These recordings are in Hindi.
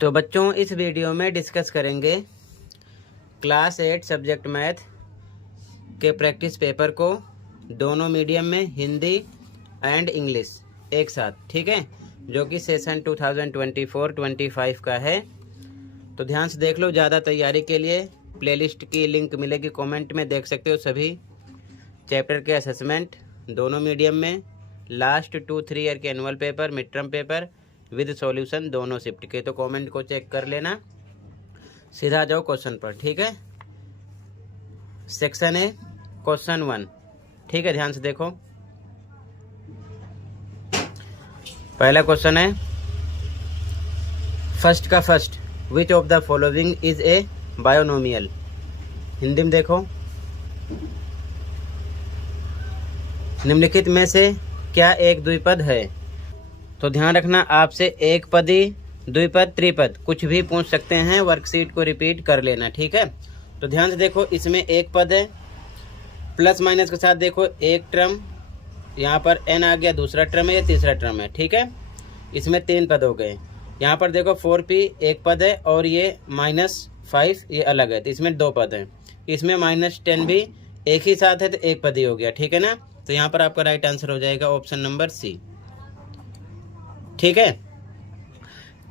तो बच्चों, इस वीडियो में डिस्कस करेंगे क्लास 8 सब्जेक्ट मैथ के प्रैक्टिस पेपर को दोनों मीडियम में, हिंदी एंड इंग्लिश एक साथ, ठीक है, जो कि सेशन 2024-25 का है। तो ध्यान से देख लो। ज़्यादा तैयारी के लिए प्लेलिस्ट की लिंक मिलेगी, कमेंट में देख सकते हो। सभी चैप्टर के असेसमेंट दोनों मीडियम में, लास्ट 2-3 ईयर के annual paper, mid term paper with solution दोनों शिफ्ट के। तो कमेंट को चेक कर लेना। सीधा जाओ क्वेश्चन पर, ठीक है। सेक्शन है क्वेश्चन 1, ठीक है, ध्यान से देखो। पहला क्वेश्चन है फर्स्ट का first, which of the following is a binomial. Hindi में देखो, निम्नलिखित में से क्या एक द्विपद है। तो ध्यान रखना, आपसे एक पदी, द्विपद, त्रिपद कुछ भी पूछ सकते हैं। वर्कशीट को रिपीट कर लेना, ठीक है। तो ध्यान से देखो, इसमें एक पद है, प्लस माइनस के साथ देखो एक टर्म, यहाँ पर n आ गया, दूसरा टर्म है, ये तीसरा टर्म है, ठीक है। इसमें 3 पद हो गए। यहाँ पर देखो 4p एक पद है और ये -5 ये अलग है, तो इसमें 2 पद हैं। इसमें -10 भी एक ही साथ है, तो एक पद ही हो गया, ठीक है ना। तो यहाँ पर आपका राइट आंसर हो जाएगा ऑप्शन नंबर सी, ठीक है।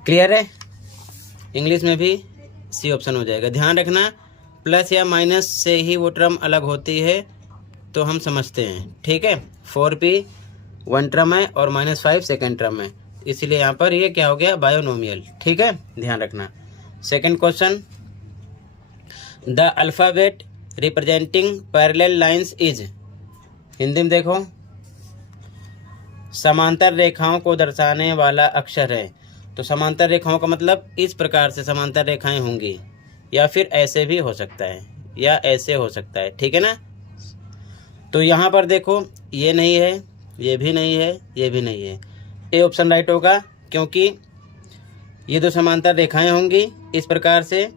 क्लियर है। इंग्लिश में भी सी ऑप्शन हो जाएगा। ध्यान रखना, प्लस या माइनस से ही वो टर्म अलग होती है, तो हम समझते हैं, ठीक है। 4p 1 टर्म है और -5 सेकेंड टर्म है, इसलिए यहाँ पर ये क्या हो गया, बायोनोमियल, ठीक है, ध्यान रखना। Second question, the alphabet representing parallel lines is. Hindi में देखो, समांतर रेखाओं को दर्शाने वाला अक्षर है। तो समांतर रेखाओं का मतलब इस प्रकार से समांतर रेखाएं होंगी, या फिर ऐसे भी हो सकता है, या ऐसे हो सकता है, ठीक है ना। तो यहाँ पर देखो, ये नहीं है, ये भी नहीं है, ये भी नहीं है। ए ऑप्शन राइट होगा, क्योंकि ये 2 समांतर रेखाएं होंगी इस प्रकार से,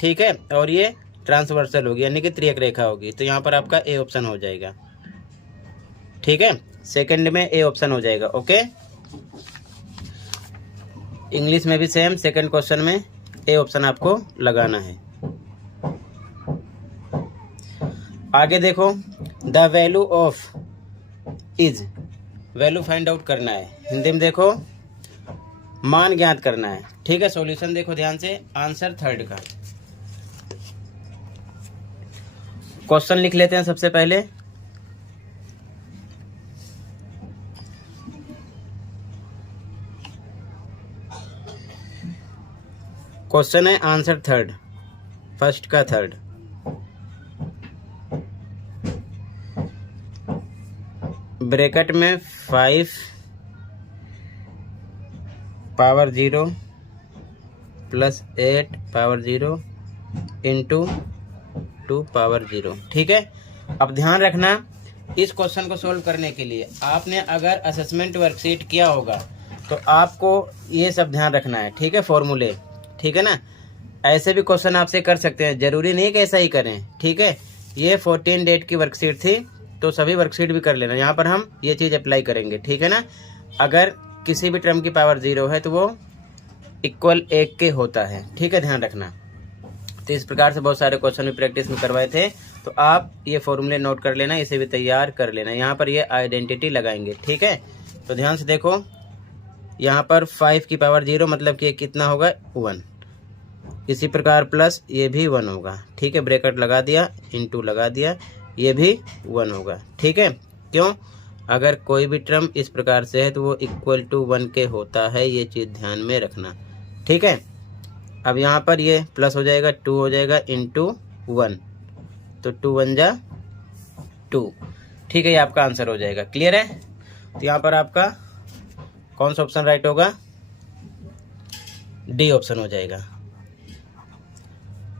ठीक है, और ये ट्रांसवर्सल होगी, यानी कि त्रियक रेखा होगी। तो यहाँ पर आपका ए ऑप्शन हो जाएगा, ठीक है। सेकंड में ए ऑप्शन हो जाएगा, ओके। इंग्लिश में भी सेम, सेकंड क्वेश्चन में ए ऑप्शन आपको लगाना है। आगे देखो, the value of is, value find out करना है। हिंदी में देखो, मान ज्ञात करना है, ठीक है। सॉल्यूशन देखो ध्यान से, आंसर थर्ड का। क्वेश्चन लिख लेते हैं सबसे पहले। क्वेश्चन है आंसर थर्ड, फर्स्ट का थर्ड। ब्रैकेट में 5 power 0 plus 8 power 0 into 2 power 0, ठीक है। अब ध्यान रखना, इस क्वेश्चन को सोल्व करने के लिए आपने अगर असेसमेंट वर्कशीट किया होगा तो आपको ये सब ध्यान रखना है, ठीक है, फॉर्मूले, ठीक है ना। ऐसे भी क्वेश्चन आपसे कर सकते हैं, जरूरी नहीं कि ऐसा ही करें, ठीक है। ये 14 डेट की वर्कशीट थी, तो सभी वर्कशीट भी कर लेना। यहाँ पर हम ये चीज़ अप्लाई करेंगे, ठीक है ना। अगर किसी भी टर्म की पावर 0 है तो वो इक्वल 1 के होता है, ठीक है, ध्यान रखना। तो इस प्रकार से बहुत सारे क्वेश्चन भी प्रैक्टिस में करवाए थे, तो आप ये फॉर्मूले नोट कर लेना, इसे भी तैयार कर लेना। यहाँ पर ये आइडेंटिटी लगाएंगे, ठीक है। तो ध्यान से देखो, यहाँ पर 5 की पावर 0 मतलब कि कितना होगा, 1। इसी प्रकार प्लस ये भी 1 होगा, ठीक है, ब्रैकेट लगा दिया, इंटू लगा दिया, ये भी 1 होगा, ठीक है। क्यों, अगर कोई भी टर्म इस प्रकार से है तो वो इक्वल टू 1 के होता है, ये चीज़ ध्यान में रखना, ठीक है। अब यहाँ पर ये प्लस हो जाएगा, 2 हो जाएगा इंटू 1, तो 2 1 जा 2, ठीक है, ये आपका आंसर हो जाएगा। क्लियर है। तो यहाँ पर आपका कौन सा ऑप्शन राइट होगा, डी ऑप्शन हो जाएगा,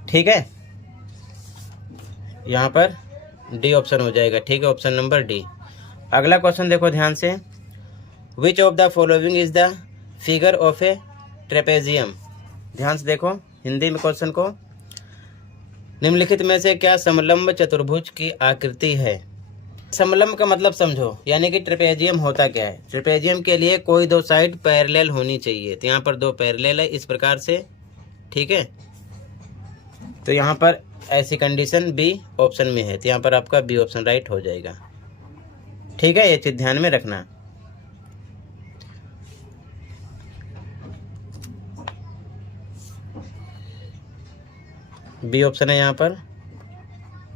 ठीक है। यहाँ पर डी ऑप्शन हो जाएगा, ठीक है, ऑप्शन नंबर डी। अगला क्वेश्चन देखो ध्यान से, which of the following is the figure of A trapezium. ध्यान से देखो हिंदी में क्वेश्चन को, निम्नलिखित में से क्या समलंब चतुर्भुज की आकृति है। समलंब का मतलब समझो, यानी कि ट्रेपेजियम होता क्या है। ट्रेपेजियम के लिए कोई दो साइड पैरेलल होनी चाहिए, तो यहाँ पर दो पैरेलल है इस प्रकार से, ठीक है। तो यहाँ पर ऐसी कंडीशन बी ऑप्शन में है, तो यहाँ पर आपका बी ऑप्शन राइट हो जाएगा, ठीक है। ये चीज ध्यान में रखना। बी ऑप्शन है यहाँ पर,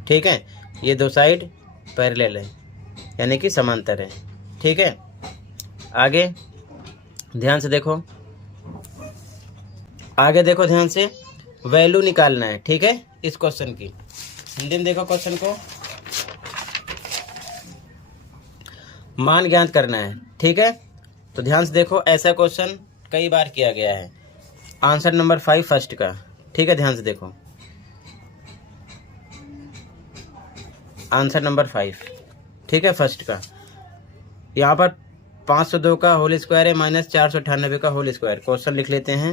ठीक है। ये दो साइड पैरेलल है यानी कि समांतर है, ठीक है। आगे ध्यान से देखो, आगे देखो ध्यान से, वैल्यू निकालना है, ठीक है। इस क्वेश्चन की हिंदी में देखो, क्वेश्चन को मान ज्ञात करना है, ठीक है। तो ध्यान से देखो, ऐसा क्वेश्चन कई बार किया गया है। आंसर नंबर 5 फर्स्ट का, ठीक है। ध्यान से देखो आंसर नंबर 5, ठीक है, फर्स्ट का। यहाँ पर 502 का होल स्क्वायर है माइनस 498 का होल स्क्वायर। क्वेश्चन लिख लेते हैं,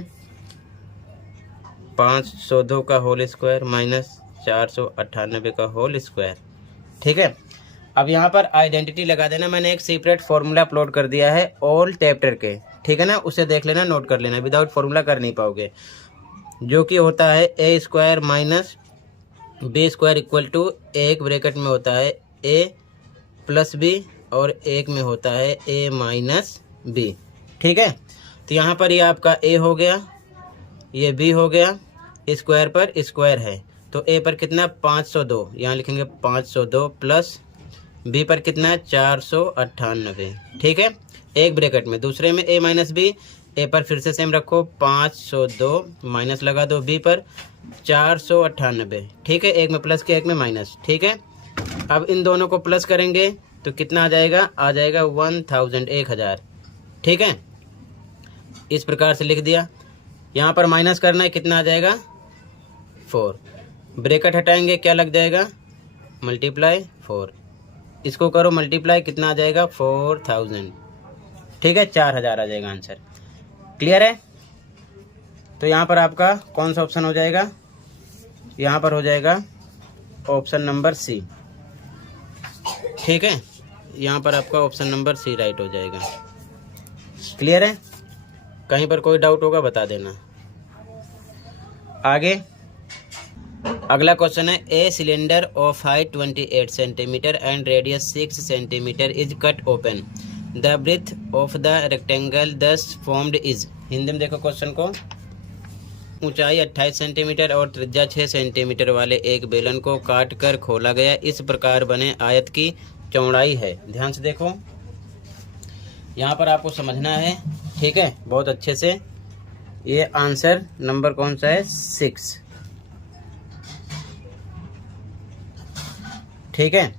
502 का होल स्क्वायर माइनस 498 का होल स्क्वायर, ठीक है। अब यहाँ पर आइडेंटिटी लगा देना। मैंने एक सेपरेट फॉर्मूला अपलोड कर दिया है ऑल चैप्टर के, ठीक है ना। उसे देख लेना, नोट कर लेना, विदाउट फॉर्मूला कर नहीं पाओगे। जो कि होता है A square minus B square equal to, एक ब्रैकेट में होता है ए प्लस बी और एक में होता है ए माइनस बी, ठीक है। तो यहाँ पर ये आपका ए हो गया, ये बी हो गया, स्क्वायर पर स्क्वायर है तो ए पर कितना 502, यहाँ लिखेंगे 502 प्लस बी पर कितना है 498, ठीक है। एक ब्रैकेट में, दूसरे में ए माइनस बी, ए पर फिर से सेम रखो 502 माइनस लगा दो बी पर 498, ठीक है। एक में प्लस किया, एक में माइनस, ठीक है। अब इन दोनों को प्लस करेंगे तो कितना आ जाएगा, आ जाएगा 1000, 1000, ठीक है। इस प्रकार से लिख दिया। यहाँ पर माइनस करना है, कितना आ जाएगा 4, ब्रैकेट हटाएंगे क्या लग जाएगा मल्टीप्लाई 4, इसको करो मल्टीप्लाई, कितना आ जाएगा 4000, ठीक है। 4000 आ जाएगा आंसर, क्लियर है। तो यहाँ पर आपका कौन सा ऑप्शन हो जाएगा, यहाँ पर हो जाएगा ऑप्शन नंबर सी, ठीक है। यहाँ पर आपका ऑप्शन नंबर सी राइट हो जाएगा, क्लियर है। कहीं पर कोई डाउट होगा बता देना। आगे अगला क्वेश्चन है, a cylinder of height 28 centimetre and radius 6 centimetre is cut open, the breadth of the rectangle thus formed is. Hindi में देखो क्वेश्चन को, ऊंचाई 28 सेंटीमीटर और त्रिज्या 6 सेंटीमीटर वाले एक बेलन को काट कर खोला गया, इस प्रकार बने आयत की चौड़ाई है। ध्यान से देखो, यहाँ पर आपको समझना है, ठीक है, बहुत अच्छे से। ये आंसर नंबर कौन सा है 6, ठीक है।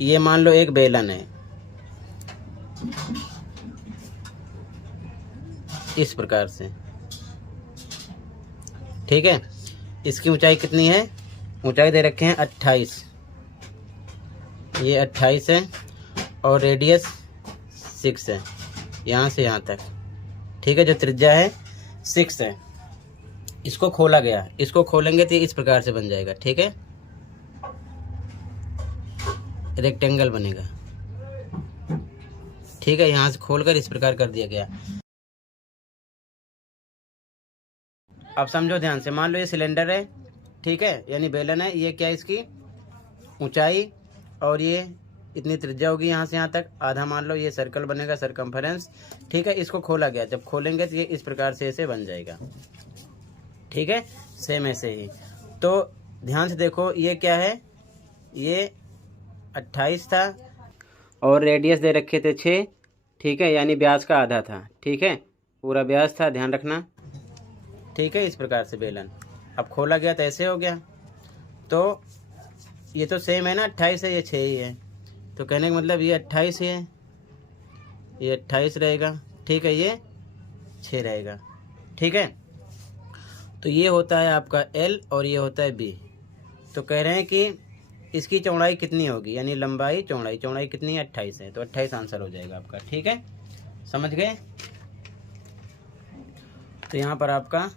ये मान लो एक बेलन है इस प्रकार से, ठीक है। इसकी ऊंचाई कितनी है, ऊंचाई दे रखे हैं 28, ये 28 है और रेडियस 6 है यहाँ से यहाँ तक, ठीक है। जो त्रिज्या है 6 है, इसको खोला गया, इसको खोलेंगे तो इस प्रकार से बन जाएगा, ठीक है। रेक्टेंगल बनेगा, ठीक है। यहाँ से खोलकर इस प्रकार कर दिया गया। अब समझो ध्यान से, मान लो ये सिलेंडर है, ठीक है, यानी बेलन है। ये क्या है, इसकी ऊंचाई और ये इतनी त्रिज्या होगी यहाँ से यहाँ तक, आधा मान लो ये सर्कल बनेगा, सरकमफेरेंस, ठीक है। इसको खोला गया, जब खोलेंगे तो ये इस प्रकार से ऐसे बन जाएगा, ठीक है, सेम ऐसे ही। तो ध्यान से देखो, ये क्या है, ये 28 था और रेडियस दे रखे थे 6, ठीक है, यानी व्यास का आधा था, ठीक है, पूरा व्यास था, ध्यान रखना, ठीक है। इस प्रकार से बेलन अब खोला गया तो ऐसे हो गया। तो ये तो सेम है ना, 28 है, ये 6 ही है, तो कहने का मतलब ये 28 है, ये 28 रहेगा, ठीक है, ये 6 रहेगा, ठीक है। तो ये होता है आपका L और ये होता है B। तो कह रहे हैं कि इसकी चौड़ाई कितनी होगी, यानी लंबाई चौड़ाई, चौड़ाई कितनी है 28 है, तो 28 आंसर हो जाएगा आपका। ठीक है, समझ गए। तो यहाँ पर आपका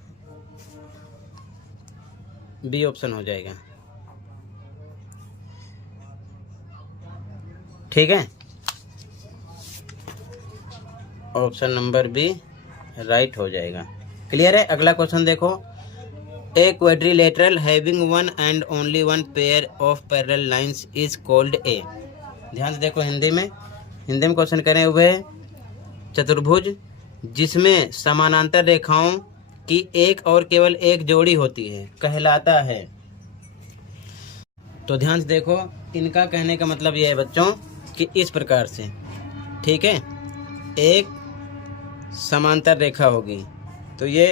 बी ऑप्शन हो जाएगा। ठीक है, ऑप्शन नंबर बी राइट हो जाएगा। क्लियर है। अगला क्वेश्चन देखो, a quadrilateral having one and only one pair of parallel lines is called a. ध्यान से देखो, हिंदी में क्वेश्चन करे हुए चतुर्भुज जिसमें समानांतर रेखाओं की एक और केवल एक जोड़ी होती है कहलाता है। तो ध्यान से देखो, इनका कहने का मतलब यह है बच्चों कि इस प्रकार से, ठीक है, एक समांतर रेखा होगी तो ये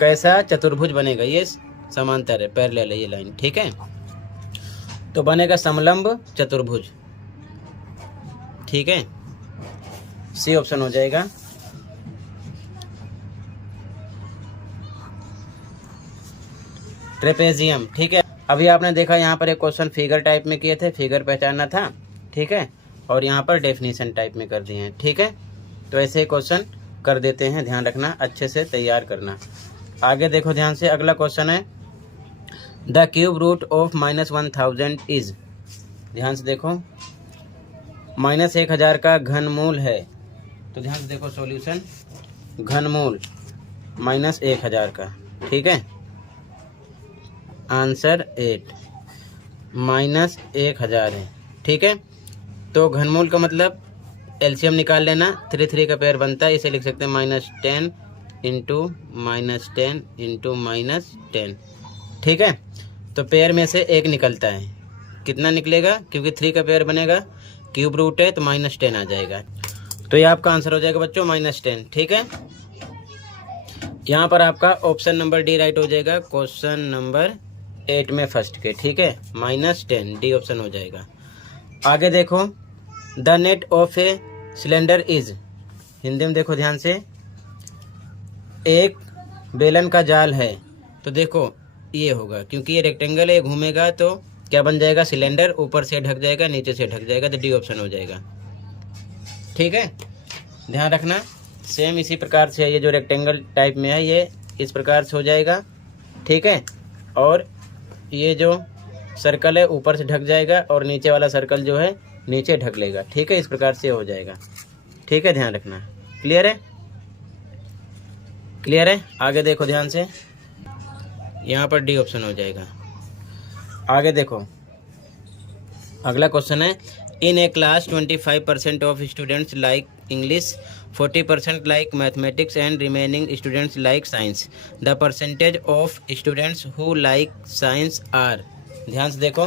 कैसा चतुर्भुज बनेगा, ये समांतर है, पैरेलल है ये लाइन। ठीक है, तो बनेगा समलंब चतुर्भुज। ठीक है, सी ऑप्शन हो जाएगा। ट्रेपेजियम। ठीक है, अभी आपने देखा यहाँ पर एक क्वेश्चन फिगर टाइप में किए थे, फिगर पहचानना था। ठीक है, और यहाँ पर डेफिनेशन टाइप में कर दिए हैं। ठीक है, तो ऐसे क्वेश्चन कर देते हैं, ध्यान रखना, अच्छे से तैयार करना। आगे देखो ध्यान से, अगला क्वेश्चन है the cube root of -1000 is. ध्यान से देखो, -1000 का घनमूल है, तो ध्यान से देखो सॉल्यूशन, घनमूल -1000 का। ठीक है, आंसर 8 -1000 है। ठीक है, तो घनमूल का मतलब एलसीएम निकाल लेना, 3 3 का पेयर बनता है, इसे लिख सकते हैं -10 इंटू -10 इंटू -10। ठीक है, तो पेयर में से एक निकलता है, कितना निकलेगा, क्योंकि 3 का पेयर बनेगा, क्यूब रूट है तो -10 आ जाएगा। तो ये आपका आंसर हो जाएगा बच्चों -10। ठीक है, यहाँ पर आपका ऑप्शन नंबर डी राइट हो जाएगा, क्वेश्चन नंबर 8 में फर्स्ट के। ठीक है, -10 डी ऑप्शन हो जाएगा। आगे देखो, the net of a cylinder is. Hindi में देखो ध्यान से, एक बेलन का जाल है, तो देखो ये होगा, क्योंकि ये रेक्टेंगल है, घूमेगा तो क्या बन जाएगा, सिलेंडर, ऊपर से ढक जाएगा, नीचे से ढक जाएगा, तो डी ऑप्शन हो जाएगा। ठीक है, ध्यान रखना, सेम इसी प्रकार से है, ये जो रेक्टेंगल टाइप में है ये इस प्रकार से हो जाएगा। ठीक है, और ये जो सर्कल है ऊपर से ढक जाएगा और नीचे वाला सर्कल जो है नीचे ढक लेगा। ठीक है, इस प्रकार से हो जाएगा। ठीक है, ध्यान रखना। क्लियर है, क्लियर है। आगे देखो ध्यान से, यहाँ पर डी ऑप्शन हो जाएगा। आगे देखो, अगला क्वेश्चन है, in a class 25% of students like English, 40% like mathematics and remaining students like science. The percentage of students who like science are. ध्यान से देखो,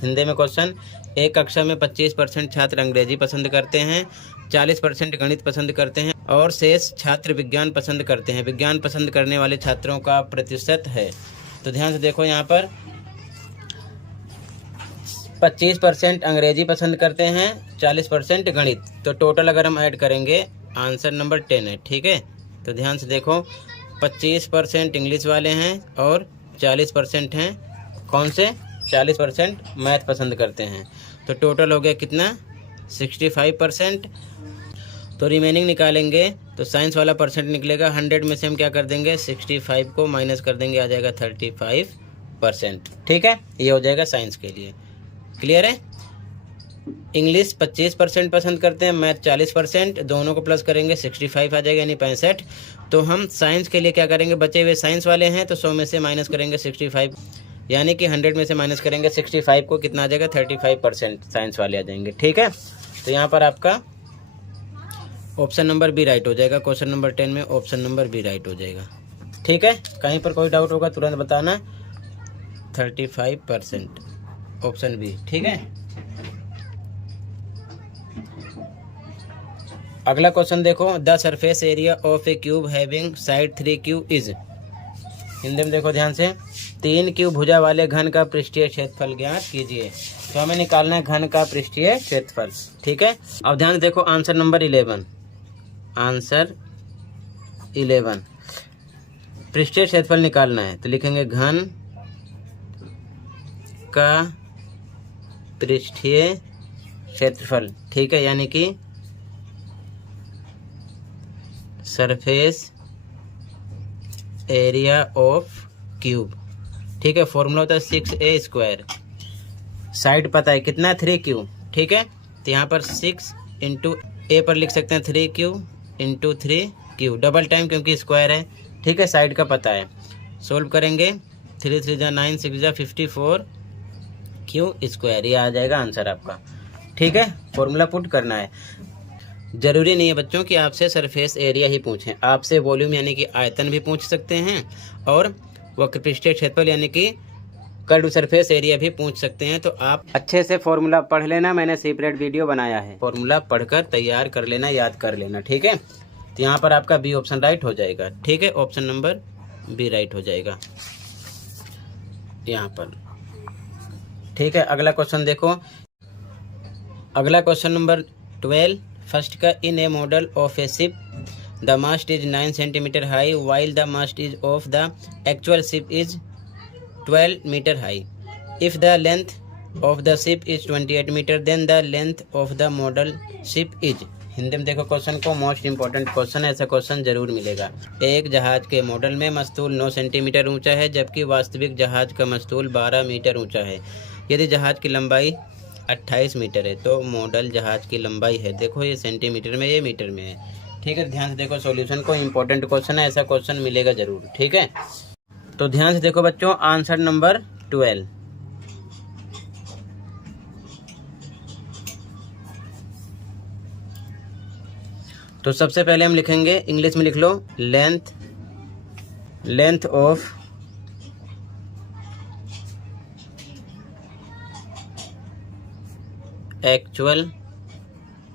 हिंदी में क्वेश्चन, एक कक्षा में 25% छात्र अंग्रेजी पसंद करते हैं, 40% गणित पसंद करते हैं और शेष छात्र विज्ञान पसंद करते हैं। विज्ञान पसंद करने वाले छात्रों का प्रतिशत है। तो ध्यान से देखो, यहाँ पर 25% अंग्रेजी पसंद करते हैं, 40% गणित, तो टोटल अगर हम ऐड करेंगे आंसर नंबर 10 है। ठीक है, तो ध्यान से देखो, 25% इंग्लिश वाले हैं और 40% हैं कौन से, 40% मैथ पसंद करते हैं, तो टोटल हो गया कितना, 65%। तो रिमेनिंग निकालेंगे तो साइंस वाला परसेंट निकलेगा, 100 में से हम क्या कर देंगे, 65 को माइनस कर देंगे, आ जाएगा 35%। ठीक है, ये हो जाएगा साइंस के लिए। क्लियर है। इंग्लिश 25% पसंद करते हैं, मैथ 40%, दोनों को प्लस करेंगे 65 आ जाएगा, यानी 65। तो हम साइंस के लिए क्या करेंगे, बचे हुए साइंस वाले हैं तो 100 में से माइनस करेंगे 65, यानी कि 100 में से माइनस करेंगे 65 को, कितना आ जाएगा, 35% साइंस वाले आ जाएंगे। ठीक है, तो यहाँ पर आपका ऑप्शन नंबर बी राइट हो जाएगा। क्वेश्चन नंबर 10 में ऑप्शन नंबर बी राइट हो जाएगा। ठीक है, कहीं पर कोई डाउट होगा तुरंत बताना, 35% ऑप्शन बी। ठीक है, अगला क्वेश्चन देखो, the surface area of A cube having side 3 cube is. Hindi में देखो ध्यान से, 3 क्यूब भुजा वाले घन का पृष्ठीय क्षेत्रफल ज्ञात कीजिए। तो हमें निकालना है घन का पृष्ठीय क्षेत्रफल। ठीक है, अब ध्यान से देखो, आंसर नंबर 11, आंसर 11 पृष्ठीय क्षेत्रफल निकालना है, तो लिखेंगे घन का पृष्ठीय क्षेत्रफल, ठीक है, यानी कि सरफेस एरिया ऑफ क्यूब, ठीक है। फॉर्मूला होता है 6a²। साइड पता है कितना, 3q, ठीक है। तो यहाँ पर 6 इंटू ए पर लिख सकते हैं 3q into 3q, double time क्योंकि स्क्वायर है, ठीक है। साइड का पता है, सोल्व करेंगे 3 3 जा 9, 6 जा 54 q², ये आ जाएगा आंसर आपका, ठीक है। फॉर्मूला पुट करना है। जरूरी नहीं है बच्चों कि आपसे सरफेस एरिया ही पूछें, आपसे वॉल्यूम यानी कि आयतन भी पूछ सकते हैं और वक्रपृष्ठीय क्षेत्रफल यानी कि कर्व सरफेस एरिया भी पूछ सकते हैं। तो आप अच्छे से फॉर्मूला पढ़ लेना, मैंने सेपरेट वीडियो बनाया है, फॉर्मूला पढ़कर तैयार कर लेना, याद कर लेना, ठीक है। तो यहाँ पर आपका बी ऑप्शन राइट हो जाएगा, ठीक है। ऑप्शन नंबर बी राइट हो जाएगा यहाँ पर, ठीक है। अगला क्वेश्चन देखो, अगला क्वेश्चन नंबर 12 फर्स्ट का, in a model of a ship the mast is 9 centimetre high while the mast is of the actual ship is 12 metre high. If the length of the ship is 28 metre then the length of the model ship is. Hindi में देखो क्वेश्चन को, मोस्ट इंपॉर्टेंट क्वेश्चन है, ऐसा क्वेश्चन जरूर मिलेगा। एक जहाज के मॉडल में मस्तूल 9 सेंटीमीटर ऊंचा है जबकि वास्तविक जहाज का मस्तूल 12 मीटर ऊंचा है। यदि जहाज की लंबाई 28 मीटर है तो मॉडल जहाज की लंबाई है, देखो ये सेंटीमीटर में, ये मीटर में है, ठीक है। ध्यान से देखो सॉल्यूशन को, इंपॉर्टेंट क्वेश्चन है, ऐसा क्वेश्चन मिलेगा जरूर, ठीक है। तो ध्यान से देखो बच्चों, आंसर नंबर 12। तो सबसे पहले हम लिखेंगे, इंग्लिश में लिख लो, length of actual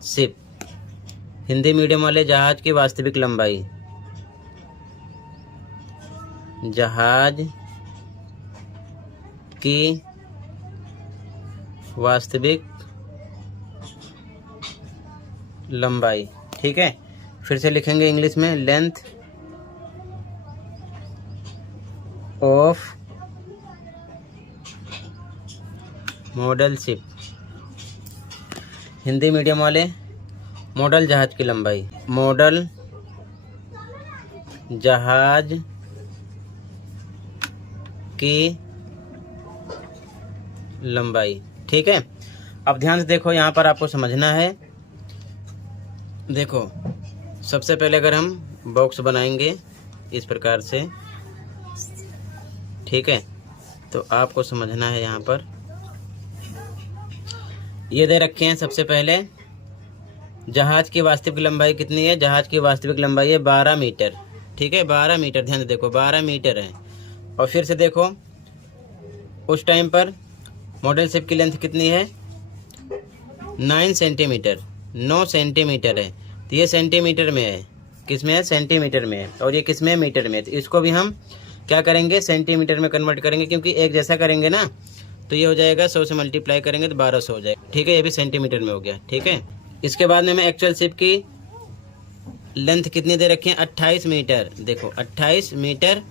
ship, Hindi medium वाले जहाज की वास्तविक लंबाई, जहाज की वास्तविक लंबाई, ठीक है। फिर से लिखेंगे इंग्लिश में, length of model ship, Hindi medium वाले मॉडल जहाज की लंबाई, मॉडल जहाज की लंबाई, ठीक है। अब ध्यान से देखो, यहाँ पर आपको समझना है। देखो सबसे पहले अगर हम बॉक्स बनाएंगे इस प्रकार से, ठीक है, तो आपको समझना है, यहाँ पर ये दे रखे हैं। सबसे पहले जहाज की वास्तविक लंबाई कितनी है, जहाज की वास्तविक लंबाई है 12 मीटर, ठीक है, 12 मीटर, ध्यान से देखो 12 मीटर है। और फिर से देखो उस टाइम पर मॉडल शिप की लेंथ कितनी है, 9 सेंटीमीटर, 9 सेंटीमीटर है। तो ये सेंटीमीटर में है, किस में है, सेंटीमीटर में है, और ये किस में है, मीटर में है। तो इसको भी हम क्या करेंगे, सेंटीमीटर में कन्वर्ट करेंगे, क्योंकि एक जैसा करेंगे ना, तो ये हो जाएगा 100 से मल्टीप्लाई करेंगे तो 1200 हो जाएगा, ठीक है। ये भी सेंटीमीटर में हो गया, ठीक है। इसके बाद में हमें एक्चुअल शिप की लेंथ कितनी दे रखी है, 28 मीटर। देखो 28 मीटर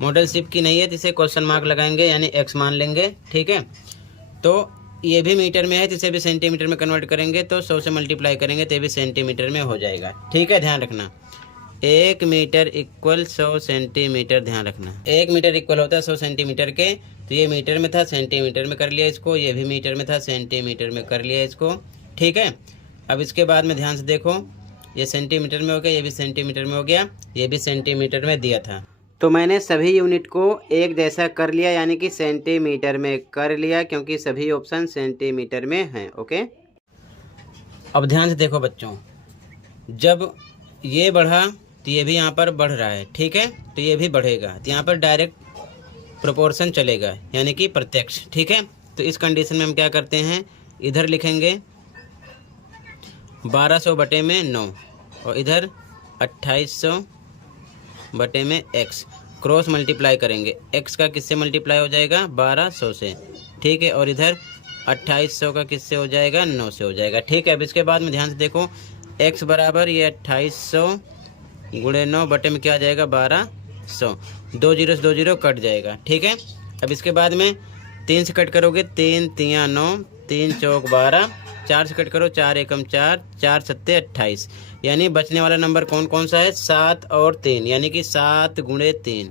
मॉडल शिप की नहीं है, तो इसे क्वेश्चन मार्क लगाएंगे, यानी एक्स मान लेंगे, ठीक है। तो ये भी मीटर में है, तो इसे भी सेंटीमीटर में कन्वर्ट करेंगे, तो 100 से मल्टीप्लाई करेंगे तो ये भी सेंटीमीटर में हो जाएगा, ठीक है। ध्यान रखना 1 मीटर इक्वल 100 सेंटीमीटर, ध्यान रखना 1 मीटर इक्वल होता है 100 सेंटीमीटर के। तो ये मीटर में था, सेंटीमीटर में कर लिया इसको, ये भी मीटर में था, सेंटीमीटर में कर लिया इसको, ठीक है। अब इसके बाद में ध्यान से देखो, ये सेंटीमीटर में हो गया, ये भी सेंटीमीटर में हो गया, ये भी सेंटीमीटर में दिया था। तो मैंने सभी यूनिट को एक जैसा कर लिया, यानी कि सेंटीमीटर में कर लिया, क्योंकि सभी ऑप्शन सेंटीमीटर में हैं, ओके। अब ध्यान से देखो बच्चों, जब ये बढ़ा तो ये भी यहाँ पर बढ़ रहा है, ठीक है, तो ये भी बढ़ेगा, तो यहाँ पर डायरेक्ट प्रोपोर्शन चलेगा, यानी कि प्रत्यक्ष, ठीक है। तो इस कंडीशन में हम क्या करते हैं, इधर लिखेंगे 1200 बटे में 9 और इधर 2800 बटे में x, क्रॉस मल्टीप्लाई करेंगे, x का किससे मल्टीप्लाई हो जाएगा, 1200 से, ठीक है। और इधर 2800 का किससे हो जाएगा, 9 से हो जाएगा, ठीक है। अब इसके बाद में ध्यान से देखो, x बराबर ये 2800 गुणे 9 बटे में क्या आ जाएगा, 1200, 2 जीरो से 2 जीरो कट जाएगा, ठीक है। अब इसके बाद में 3 से कट करोगे 3 तिया 9, 3 चौक 12, 4 से कट करो 4 एकम 4, 4 सत्ते 28। यानी बचने वाला नंबर कौन कौन सा है? 7 और 3, यानी कि 7 गुणे 3।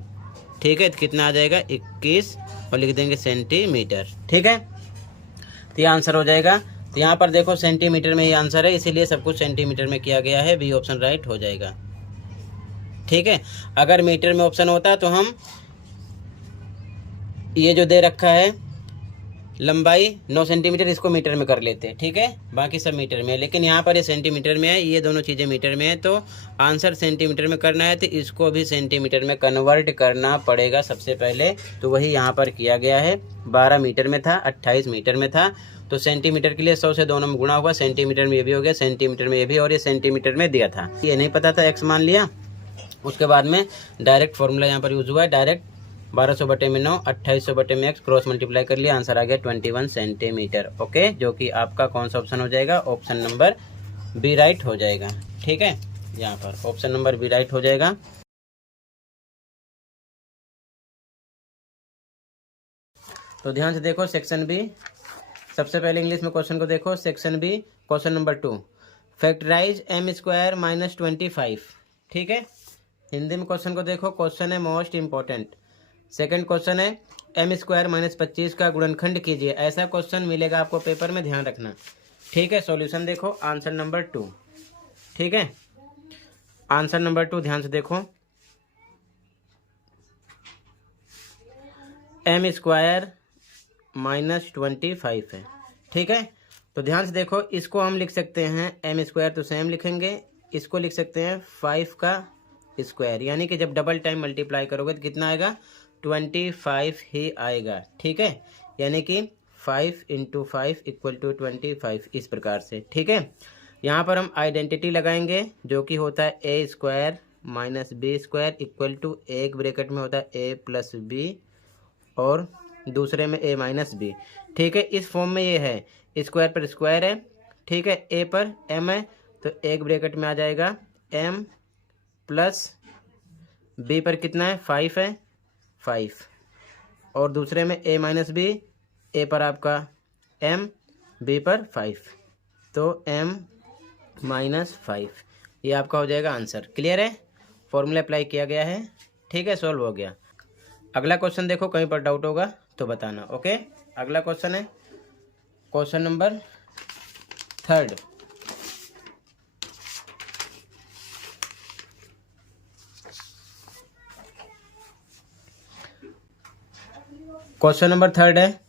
ठीक है, तो कितना आ जाएगा? 21 और लिख देंगे सेंटीमीटर। ठीक है, तो ये आंसर हो जाएगा। तो यहाँ पर देखो सेंटीमीटर में ये आंसर है, इसीलिए सब कुछ सेंटीमीटर में किया गया है। बी ऑप्शन राइट हो जाएगा। ठीक है, अगर मीटर में ऑप्शन होता तो हम ये जो दे रखा है लंबाई 9 सेंटीमीटर, इसको मीटर में कर लेते। ठीक है, बाकी सब मीटर में है, लेकिन यहाँ पर ये सेंटीमीटर में है, ये दोनों चीज़ें मीटर में है, तो आंसर सेंटीमीटर में करना है तो इसको भी सेंटीमीटर में कन्वर्ट करना पड़ेगा सबसे पहले। तो वही यहाँ पर किया गया है। 12 मीटर में था, 28 मीटर में था, तो सेंटीमीटर के लिए 100 से दोनों में गुणा हुआ, सेंटीमीटर में ये भी हो गया, सेंटीमीटर में ये भी, और ये सेंटीमीटर में दिया था। ये नहीं पता था, एक्स मान लिया। उसके बाद में डायरेक्ट फॉर्मूला यहाँ पर यूज़ हुआ है, डायरेक्ट 1200/9, 2800/x क्रॉस मल्टीप्लाई कर लिया, आंसर आ गया 21 सेंटीमीटर। ओके, जो कि आपका कौन सा ऑप्शन हो जाएगा? ऑप्शन नंबर बी राइट हो जाएगा। ठीक है, यहाँ पर ऑप्शन नंबर बी राइट हो जाएगा। तो ध्यान से देखो सेक्शन बी। सबसे पहले इंग्लिश में क्वेश्चन को देखो। Section B question number 2, factorise m² - 25। ठीक है, हिंदी में क्वेश्चन को देखो। क्वेश्चन है मोस्ट इंपॉर्टेंट। सेकंड क्वेश्चन है m² - 25 का गुणनखंड कीजिए। ऐसा क्वेश्चन मिलेगा आपको पेपर में, ध्यान रखना। ठीक है, सॉल्यूशन देखो आंसर नंबर 2। ठीक है, आंसर नंबर 2 ध्यान से देखो। m² - 25 है। ठीक है, तो ध्यान से देखो, इसको हम लिख सकते हैं m² तो सेम लिखेंगे, इसको लिख सकते हैं 5 का स्क्वायर, यानी कि जब डबल टाइम मल्टीप्लाई करोगे तो कितना आएगा? 25 ही आएगा। ठीक है, यानी कि 5 × 5 = 25, इस प्रकार से। ठीक है, यहाँ पर हम आइडेंटिटी लगाएंगे जो कि होता है a² - b² = एक ब्रैकेट में होता है a + b और दूसरे में a - b। ठीक है, इस फॉर्म में ये है, स्क्वायर पर स्क्वायर है। ठीक है, a पर m है, तो एक ब्रैकेट में आ जाएगा m प्लस b पर कितना है? 5 है, 5, और दूसरे में a - b, a पर आपका m, b पर 5, तो m - 5, ये आपका हो जाएगा आंसर। क्लियर है, फॉर्मूला अप्लाई किया गया है। ठीक है, सॉल्व हो गया। अगला क्वेश्चन देखो, कहीं पर डाउट होगा तो बताना। ओके, अगला क्वेश्चन है क्वेश्चन नंबर 3। क्वेश्चन नंबर 3 है,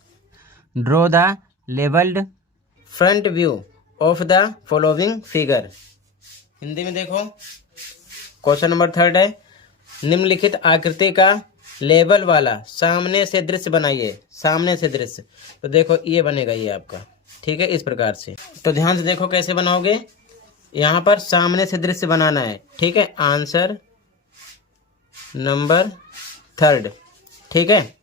draw the levelled front view of the following figure. Hindi में देखो, क्वेश्चन नंबर 3 है, निम्नलिखित आकृति का लेवल वाला सामने से दृश्य बनाइए। सामने से दृश्य, तो देखो ये बनेगा ये आपका। ठीक है, इस प्रकार से। तो ध्यान से देखो कैसे बनाओगे। यहाँ पर सामने से दृश्य बनाना है। ठीक है, आंसर नंबर 3। ठीक है,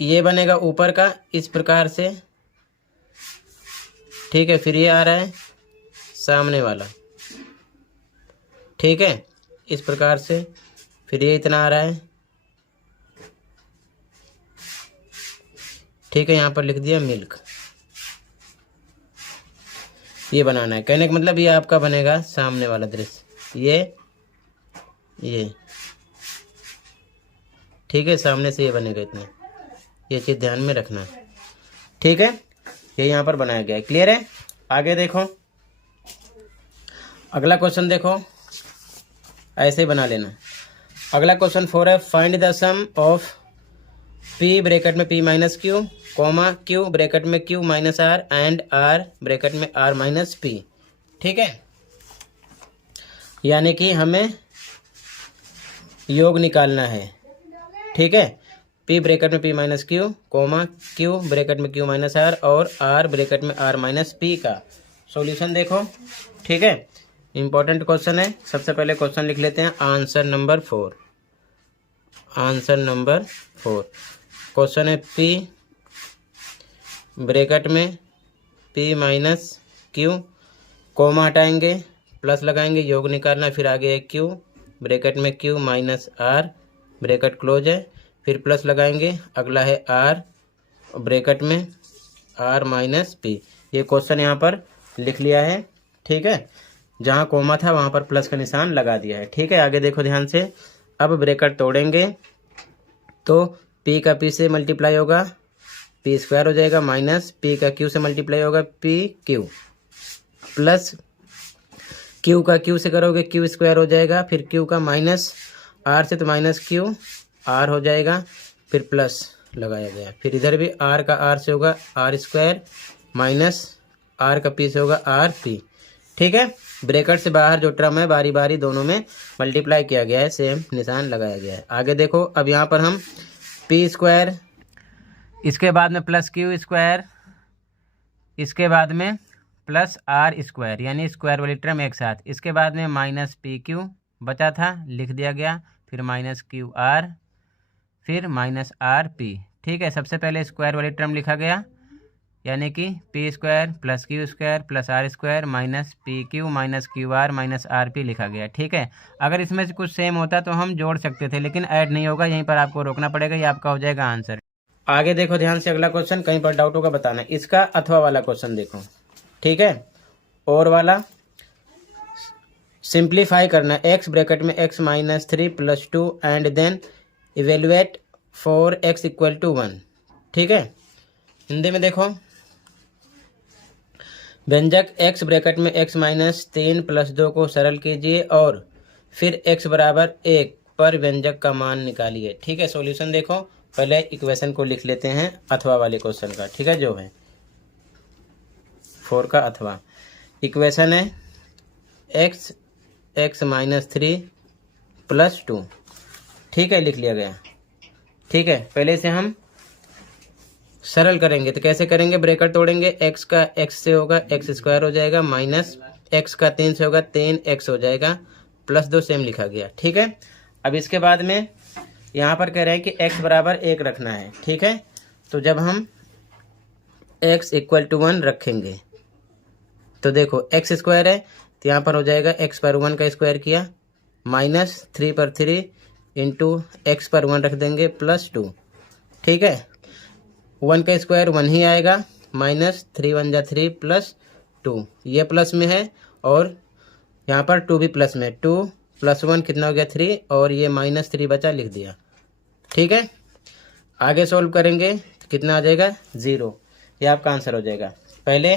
ये बनेगा ऊपर का इस प्रकार से। ठीक है, फिर ये आ रहा है सामने वाला। ठीक है, इस प्रकार से, फिर ये इतना आ रहा है। ठीक है, यहाँ पर लिख दिया मिल्क। ये बनाना है, कहने का मतलब ये आपका बनेगा सामने वाला दृश्य, ये। ठीक है, सामने से ये बनेगा इतना, ये चीज़ ध्यान में रखना। ठीक है, ये यहाँ पर बनाया गया है। क्लियर है, आगे देखो। अगला क्वेश्चन देखो, ऐसे ही बना लेना। अगला क्वेश्चन 4 है, find the sum of p bracket में p - q, q ब्रैकेट में q - r and r bracket में r - p। ठीक है, यानी कि हमें योग निकालना है। ठीक है, p ब्रैकेट में p - q, q ब्रैकेट में q - r और r ब्रैकेट में r - p का सॉल्यूशन देखो। ठीक है, इंपॉर्टेंट क्वेश्चन है। सबसे पहले क्वेश्चन लिख लेते हैं, answer number 4। Answer number 4 question है, p ब्रैकेट में p - q, कोमा हटाएंगे, प्लस लगाएंगे, योग निकालना, फिर आगे है q ब्रैकेट में q - r ब्रैकेट क्लोज है, फिर प्लस लगाएंगे, अगला है r ब्रैकेट में आर माइनस पी। ये क्वेश्चन यहाँ पर लिख लिया है, ठीक है। जहाँ कोमा था वहाँ पर प्लस का निशान लगा दिया है, ठीक है। आगे देखो ध्यान से, अब ब्रैकेट तोड़ेंगे तो पी का पी से मल्टीप्लाई होगा, पी स्क्वायर हो जाएगा, माइनस पी का क्यू से मल्टीप्लाई होगा, पी क्यू, प्लस क्यू का क्यू से करोगे क्यू स्क्वायर हो जाएगा, फिर क्यू का माइनस आर से तो माइनस क्यू आर हो जाएगा, फिर प्लस लगाया गया, फिर इधर भी आर का आर से होगा आर स्क्वायर, माइनस आर का पी से होगा आर पी, ठीक है। ब्रैकेट से बाहर जो टर्म है बारी बारी दोनों में मल्टीप्लाई किया गया है, सेम निशान लगाया गया है। आगे देखो, अब यहाँ पर हम पी स्क्वायर, इसके बाद में प्लस क्यू स्क्वायर, इसके बाद में प्लस आर स्क्वायर, यानी स्क्वायर वाली टर्म एक साथ, इसके बाद में माइनस पी क्यू बचा था लिख दिया गया, फिर माइनस क्यू आर, फिर माइनस आर पी, ठीक है। सबसे पहले स्क्वायर वाली टर्म लिखा गया, यानी कि P square plus Q square plus R square minus P Q minus Q R minus R P लिखा गया, ठीक है। अगर इसमें से कुछ सेम होता तो हम जोड़ सकते थे, लेकिन ऐड नहीं होगा, यहीं पर आपको रोकना पड़ेगा, ये आपका हो जाएगा आंसर। आगे देखो ध्यान से, अगला क्वेश्चन, कहीं पर डाउट होगा बताना। इसका अथवा वाला क्वेश्चन देखो, ठीक है। और वाला सिंप्लीफाई करना, एक्स ब्रैकेट में X minus 3 plus 2 and then evaluate for X equal to 1, ठीक है। हिंदी में देखो, व्यंजक x ब्रैकेट में x माइनस 3 प्लस 2 को सरल कीजिए और फिर x बराबर 1 पर व्यंजक का मान निकालिए, ठीक है। सॉल्यूशन देखो, पहले इक्वेशन को लिख लेते हैं अथवा वाले क्वेश्चन का, ठीक है, जो है 4 का अथवा। इक्वेशन है x माइनस 3 प्लस 2, ठीक है, लिख लिया गया, ठीक है। पहले से हम सरल करेंगे तो कैसे करेंगे, ब्रैकेट तोड़ेंगे, x का x से होगा x स्क्वायर हो जाएगा, माइनस x का 3 से होगा 3x हो जाएगा, प्लस 2 सेम लिखा गया, ठीक है। अब इसके बाद में यहाँ पर कह रहे हैं कि x बराबर 1 रखना है, ठीक है। तो जब हम x इक्वल टू 1 रखेंगे तो देखो x स्क्वायर है तो यहाँ पर हो जाएगा x पर 1 का स्क्वायर किया, माइनस 3 पर 3 इंटू x पर 1 रख देंगे, प्लस 2, ठीक है। 1 का स्क्वायर 1 ही आएगा, माइनस 3 1 जा 3 प्लस 2, ये प्लस में है और यहाँ पर 2 भी प्लस में, 2 प्लस 1 कितना हो गया 3, और ये माइनस 3 बचा, लिख दिया, ठीक है। आगे सोल्व करेंगे तो कितना आ जाएगा 0, ये आपका आंसर हो जाएगा। पहले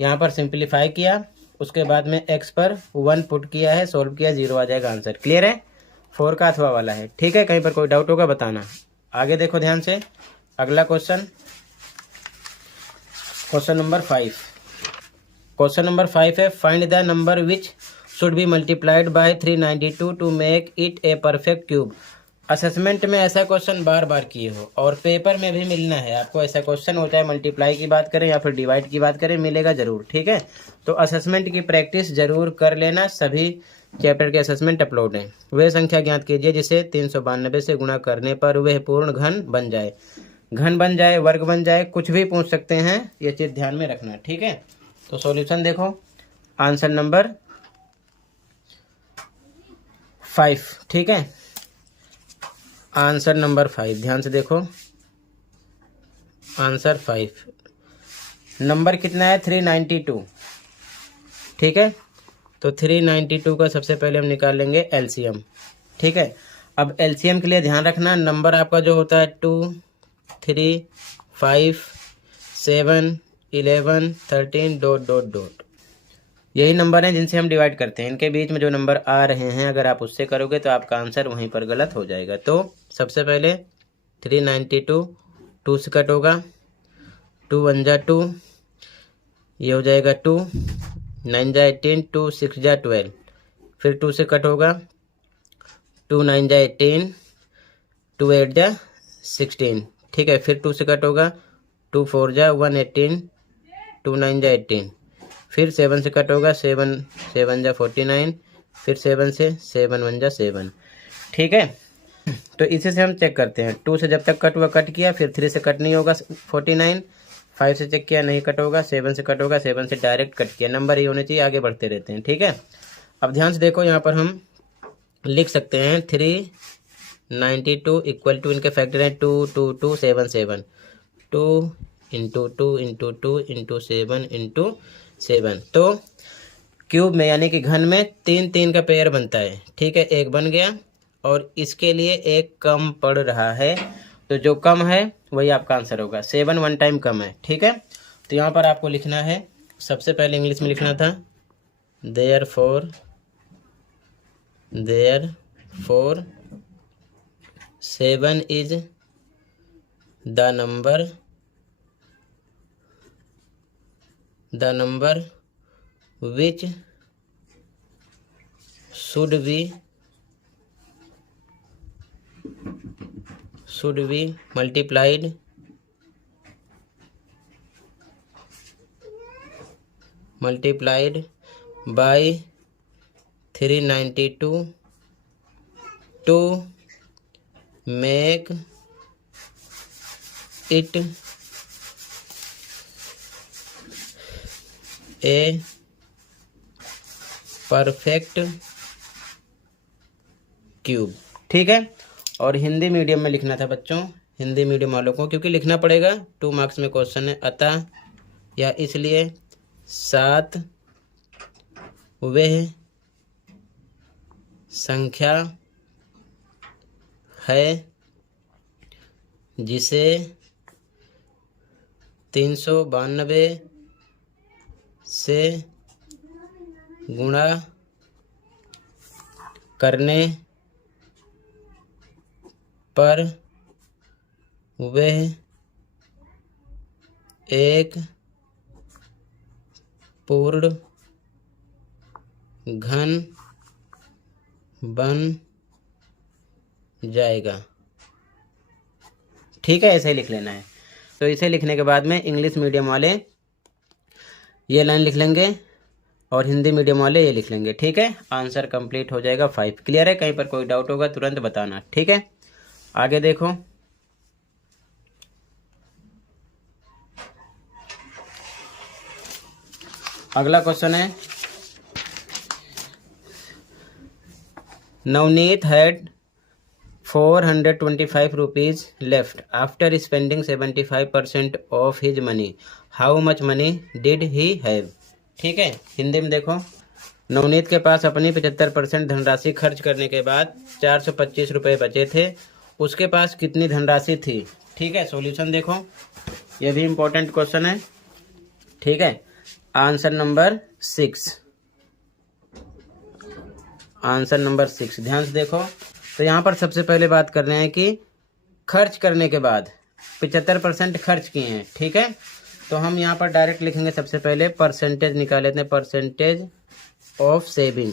यहाँ पर सिंप्लीफाई किया, उसके बाद में x पर 1 पुट किया है, सोल्व किया, 0 आ जाएगा आंसर। क्लियर है, 4 का अथवा वाला है, ठीक है। कहीं पर कोई डाउट होगा बताना। आगे देखो ध्यान से, अगला question, question number 5। Question number 5 है, find the number which should be multiplied by 392 to make it a perfect cube. Assessment में ऐसा क्वेश्चन बार बार किए हो और पेपर में भी मिलना है आपको ऐसा क्वेश्चन, हो चाहे मल्टीप्लाई की बात करें या फिर डिवाइड की बात करें, मिलेगा जरूर, ठीक है। तो असेसमेंट की प्रैक्टिस जरूर कर लेना, सभी चैप्टर के असेसमेंट अपलोड हैं। वह संख्या ज्ञात कीजिए जिसे 392 से गुणा करने पर वह पूर्ण घन बन जाए, घन बन जाए, वर्ग बन जाए, कुछ भी पूछ सकते हैं, ये चीज ध्यान में रखना, ठीक है। तो सॉल्यूशन देखो, आंसर नंबर 5, ठीक है, आंसर नंबर 5, ध्यान से देखो, आंसर 5, नंबर कितना है 392, ठीक है। तो 392 का सबसे पहले हम निकाल लेंगे एलसीएम, ठीक है। अब एलसीएम के लिए ध्यान रखना, नंबर आपका जो होता है 2 3 5 7 11 13 डॉट डॉट डॉट, यही नंबर हैं जिनसे हम डिवाइड करते हैं। इनके बीच में जो नंबर आ रहे हैं अगर आप उससे करोगे तो आपका आंसर वहीं पर गलत हो जाएगा। तो सबसे पहले 392 2 से कट होगा, 2 1 जा 2, ये हो जाएगा 2, 9 जा 18, 2 6 जा 12, फिर 2 से कट होगा, 2 9 जा 18, 2 8 जा 16, ठीक है। फिर 2 से कट होगा, 2 4 जा 118, 2 9 जा 18, फिर 7 से कट होगा, 7 7 जा 49, फिर 7 से 7 1 जा 7, ठीक है। तो इसी से हम चेक करते हैं, 2 से जब तक कट हुआ कट किया, फिर 3 से कट नहीं होगा 49, 5 से चेक किया नहीं कट होगा, 7 से कट होगा, 7 से डायरेक्ट कट किया, नंबर ही होने चाहिए, आगे बढ़ते रहते हैं, ठीक है। अब ध्यान से देखो, यहाँ पर हम लिख सकते हैं 392 इक्वल टू, इनके फैक्टर हैं 2 2 2 7 7, 2 इंटू 2 इंटू 2 इंटू 7 इंटू 7। तो क्यूब में यानी कि घन में 3 3 का पेयर बनता है, ठीक है, एक बन गया और इसके लिए एक कम पड़ रहा है, तो जो कम है वही आपका आंसर होगा। 7 1 टाइम कम है, ठीक है। तो यहाँ पर आपको लिखना है, सबसे पहले इंग्लिश में लिखना था therefore 7 is the number which should be multiplied by 392 to make it a perfect cube, ठीक है। और हिंदी मीडियम में लिखना था बच्चों, हिंदी मीडियम वालों को, क्योंकि लिखना पड़ेगा, 2 मार्क्स में क्वेश्चन है। अतः या इसलिए 7 वह संख्या है जिसे 392 से गुणा करने पर वह एक पूर्ण घन बन जाएगा, ठीक है। ऐसे ही लिख लेना है। तो इसे लिखने के बाद में इंग्लिश मीडियम वाले ये लाइन लिख लेंगे और हिंदी मीडियम वाले ये लिख लेंगे, ठीक है। आंसर कंप्लीट हो जाएगा 5। क्लियर है? कहीं पर कोई डाउट होगा तुरंत बताना, ठीक है। आगे देखो, अगला क्वेश्चन है, Navneet had 425 rupees left after spending 75% of his money. How much money did he have? ठीक है। हिंदी में देखो, नवनीत के पास अपनी 75% धनराशि खर्च करने के बाद 425 रुपये बचे थे। उसके पास कितनी धनराशि थी? ठीक है। सॉल्यूशन देखो, यह भी इम्पोर्टेंट क्वेश्चन है, ठीक है। आंसर नंबर 6, आंसर नंबर 6 ध्यान से देखो। तो यहाँ पर सबसे पहले बात कर रहे हैं कि खर्च करने के बाद 75% खर्च किए हैं, ठीक है। तो हम यहाँ पर डायरेक्ट लिखेंगे, सबसे पहले परसेंटेज निकाल लेते हैं, परसेंटेज ऑफ सेविंग,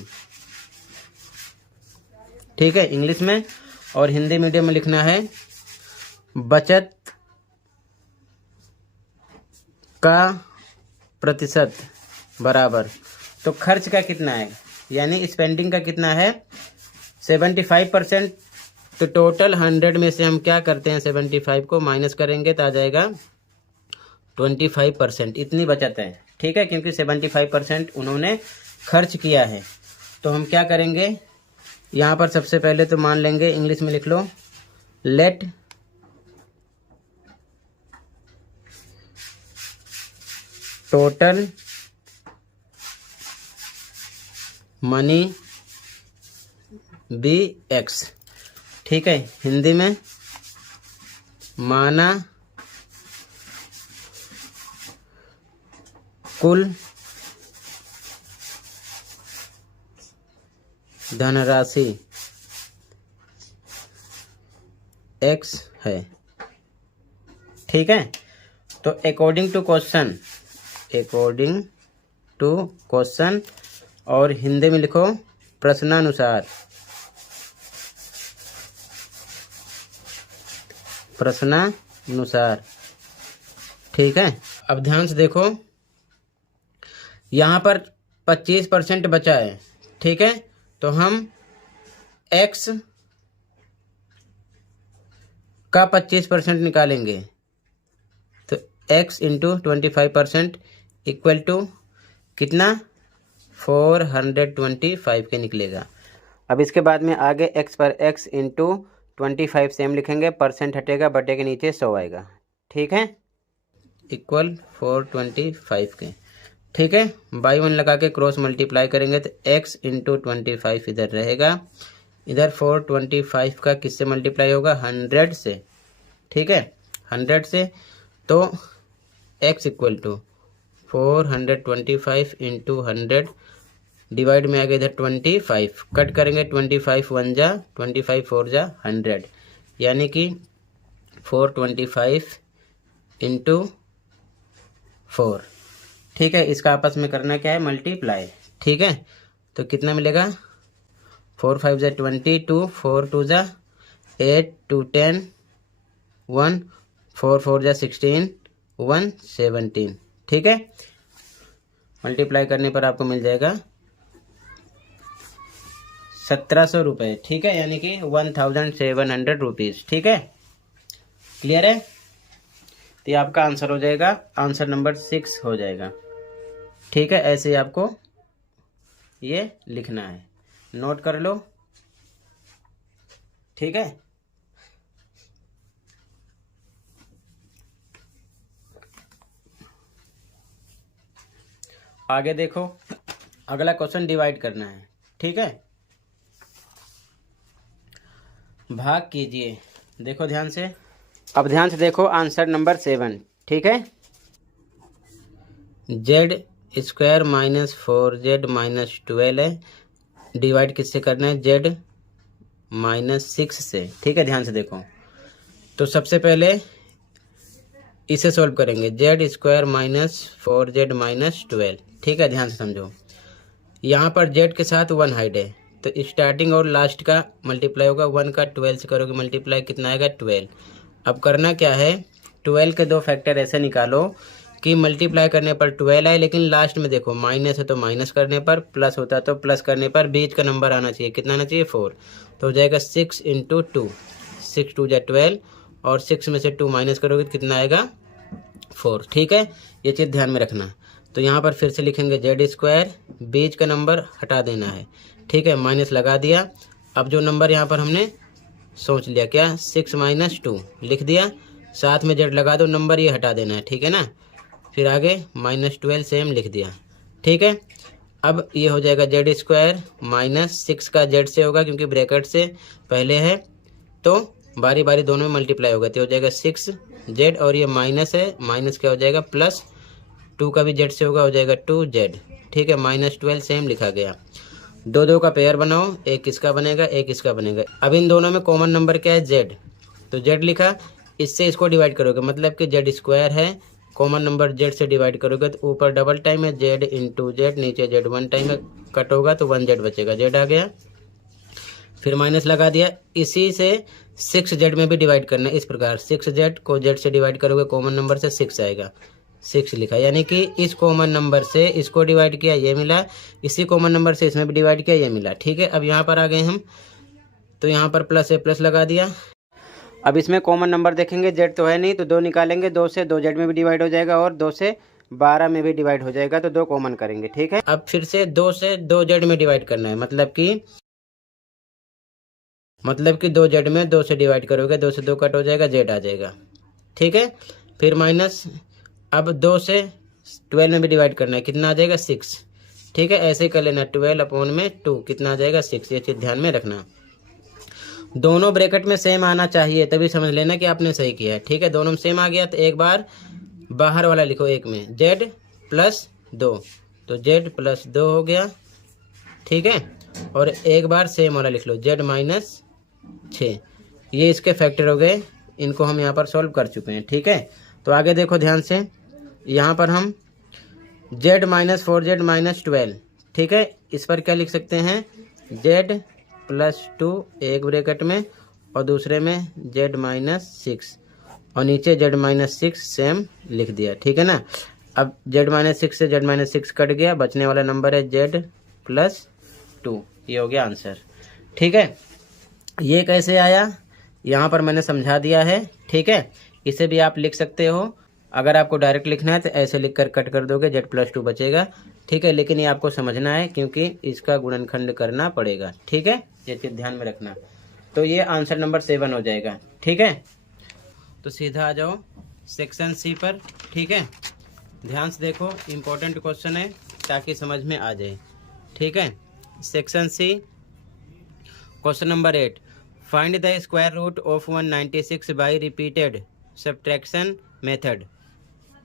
ठीक है, इंग्लिश में। और हिंदी मीडियम में लिखना है बचत का प्रतिशत बराबर। तो खर्च का कितना है, यानी स्पेंडिंग का कितना है, 75%। तो टोटल 100 में से हम क्या करते हैं, 75 को माइनस करेंगे तो आ जाएगा 25%। इतनी बचत है, ठीक है, क्योंकि 75% उन्होंने खर्च किया है। तो हम क्या करेंगे, यहाँ पर सबसे पहले तो मान लेंगे, इंग्लिश में लिख लो, let total money be x, ठीक है। हिंदी में माना कुल धनराशि एक्स है, ठीक है। तो अकॉर्डिंग टू क्वेश्चन, और हिंदी में लिखो प्रश्नानुसार, ठीक है। अब ध्यान से देखो, यहाँ पर 25% बचा है, ठीक है। तो हम x का 25% निकालेंगे, तो x इंटू 25% इक्वल टू कितना, 425 के निकलेगा। अब इसके बाद में आगे x पर x इंटू 25 सेम लिखेंगे, परसेंट हटेगा, बटे के नीचे 100 आएगा, ठीक है। इक्वल 425 के। ठीक है, बाई 1 लगा के क्रॉस मल्टीप्लाई करेंगे तो x इंटू 25 इधर रहेगा, इधर 425 का किससे मल्टीप्लाई होगा 100 से। ठीक है, 100 से, तो x equal to 425 into 100 divide में आ गया इधर 25, कट करेंगे 25 1 जा 25 4 जा 100, यानी कि 425 इंटू 4। ठीक है, इसका आपस में करना क्या है मल्टीप्लाई। ठीक है, तो कितना मिलेगा 4 5 जा 22, 4 2 जा 8, 2 10, 1 4 4 जा 16, 1 17। ठीक है, मल्टीप्लाई करने पर आपको मिल जाएगा 1700 रुपये। ठीक है, यानी कि 1700 रुपीज़। ठीक है, क्लियर है। तो ये आपका आंसर हो जाएगा, आंसर नंबर 6 हो जाएगा। ठीक है, ऐसे ही आपको ये लिखना है, नोट कर लो। ठीक है, आगे देखो, अगला क्वेश्चन डिवाइड करना है। ठीक है, भाग कीजिए, देखो ध्यान से, अब ध्यान से देखो आंसर नंबर 7। ठीक है, Z square minus 4z minus 12 है, डिवाइड किससे करना है जेड माइनस 6 से। ठीक है, ध्यान से देखो, तो सबसे पहले इसे सॉल्व करेंगे, Z square minus 4z minus 12। ठीक है, ध्यान से समझो, यहाँ पर जेड के साथ 1 हाइड है, तो स्टार्टिंग और लास्ट का मल्टीप्लाई होगा, 1 का 12 से करोगे मल्टीप्लाई, कितना आएगा 12। अब करना क्या है, 12 के दो फैक्टर ऐसे निकालो कि मल्टीप्लाई करने पर 12 आए, लेकिन लास्ट में देखो माइनस है तो माइनस करने पर, प्लस होता तो प्लस करने पर बीच का नंबर आना चाहिए, कितना आना चाहिए 4। तो हो जाएगा 6 इंटू 2, 6 2 जा 12, और 6 में से 2 माइनस करोगे तो कितना आएगा 4। ठीक है, ये चीज़ ध्यान में रखना। तो यहाँ पर फिर से लिखेंगे जेड स्क्वायर, बीच का नंबर हटा देना है। ठीक है, माइनस लगा दिया। अब जो नंबर यहाँ पर हमने सोच लिया क्या 6 माइनस 2 लिख दिया, साथ में जेड लगा दो, नंबर ये हटा देना है। ठीक है ना, फिर आगे माइनस 12 सेम लिख दिया। ठीक है, अब ये हो जाएगा जेड स्क्वायर माइनस 6 का जेड से होगा क्योंकि ब्रैकेट से पहले है, तो बारी बारी दोनों में मल्टीप्लाई होगा, तो हो जाएगा 6 जेड, और ये माइनस है, माइनस क्या हो जाएगा प्लस 2 का भी जेड से होगा, हो जाएगा 2 जेड। ठीक है, माइनस 12 सेम लिखा गया। 2 2 का पेयर बनाओ, एक इसका बनेगा एक इसका बनेगा। अब इन दोनों में कॉमन नंबर क्या है जेड, तो जेड लिखा, इससे इसको डिवाइड करोगे, मतलब कि जेड स्क्वायर है, कॉमन नंबर जेड से डिवाइड करोगे तो ऊपर डबल टाइम है जेड इंटू जेड, नीचे जेड 1 टाइम है, कट होगा तो 1 जेड बचेगा, जेड आ गया। फिर माइनस लगा दिया, इसी से 6 जेड में भी डिवाइड करना है, इस प्रकार 6 जेड को जेड से डिवाइड करोगे कॉमन नंबर से 6 आएगा, 6 लिखा, यानी कि इस कॉमन नंबर से इसको डिवाइड किया ये मिला, इसी कॉमन नंबर से इसमें भी डिवाइड किया ये मिला। ठीक है, अब यहाँ पर आ गए हम, तो यहाँ पर प्लस है प्लस लगा दिया। अब इसमें कॉमन नंबर देखेंगे, जेड तो है नहीं, तो 2 निकालेंगे, 2 से 2 जेड में भी डिवाइड हो जाएगा और 2 से 12 में भी डिवाइड हो जाएगा, तो 2 कॉमन करेंगे। ठीक है, अब फिर से 2 से 2 जेड में डिवाइड करना है, मतलब कि 2 जेड में 2 से डिवाइड करोगे, 2 से 2 कट हो जाएगा, जेड आ जाएगा। ठीक है, फिर माइनस, अब 2 से 12 में भी डिवाइड करना है, कितना आ जाएगा 6। ठीक है, ऐसे ही कर लेना, 12 अपॉन में 2 कितना आ जाएगा 6, ये चीज़ ध्यान में रखना। दोनों ब्रैकेट में सेम आना चाहिए, तभी समझ लेना कि आपने सही किया है। ठीक है, दोनों में सेम आ गया तो एक बार बाहर वाला लिखो, एक में जेड प्लस 2, तो जेड प्लस 2 हो गया। ठीक है, और एक बार सेम वाला लिख लो, जेड माइनस 6, ये इसके फैक्टर हो गए, इनको हम यहाँ पर सॉल्व कर चुके हैं। ठीक है, तो आगे देखो ध्यान से, यहाँ पर हम जेड माइनस 4z माइनस 12, ठीक है, इस पर क्या लिख सकते हैं जेड प्लस 2 एक ब्रैकेट में और दूसरे में जेड माइनस 6 और नीचे जेड माइनस 6 सेम लिख दिया। ठीक है ना, अब जेड माइनस 6 से जेड माइनस 6 कट गया, बचने वाला नंबर है जेड प्लस 2, ये हो गया आंसर। ठीक है, ये कैसे आया यहाँ पर मैंने समझा दिया है। ठीक है, इसे भी आप लिख सकते हो, अगर आपको डायरेक्ट लिखना है तो ऐसे लिख कर कट कर दोगे, जेड प्लस 2 बचेगा। ठीक है, लेकिन ये आपको समझना है क्योंकि इसका गुणनखंड करना पड़ेगा। ठीक है, ये चीज़ ध्यान में रखना। तो ये आंसर नंबर 7 हो जाएगा। ठीक है, तो सीधा आ जाओ, सेक्शन सी पर। ठीक है, ध्यान से देखो, इम्पोर्टेंट क्वेश्चन है ताकि समझ में आ जाए। ठीक है, section C question number 8, find the square root of 196 by repeated subtraction method.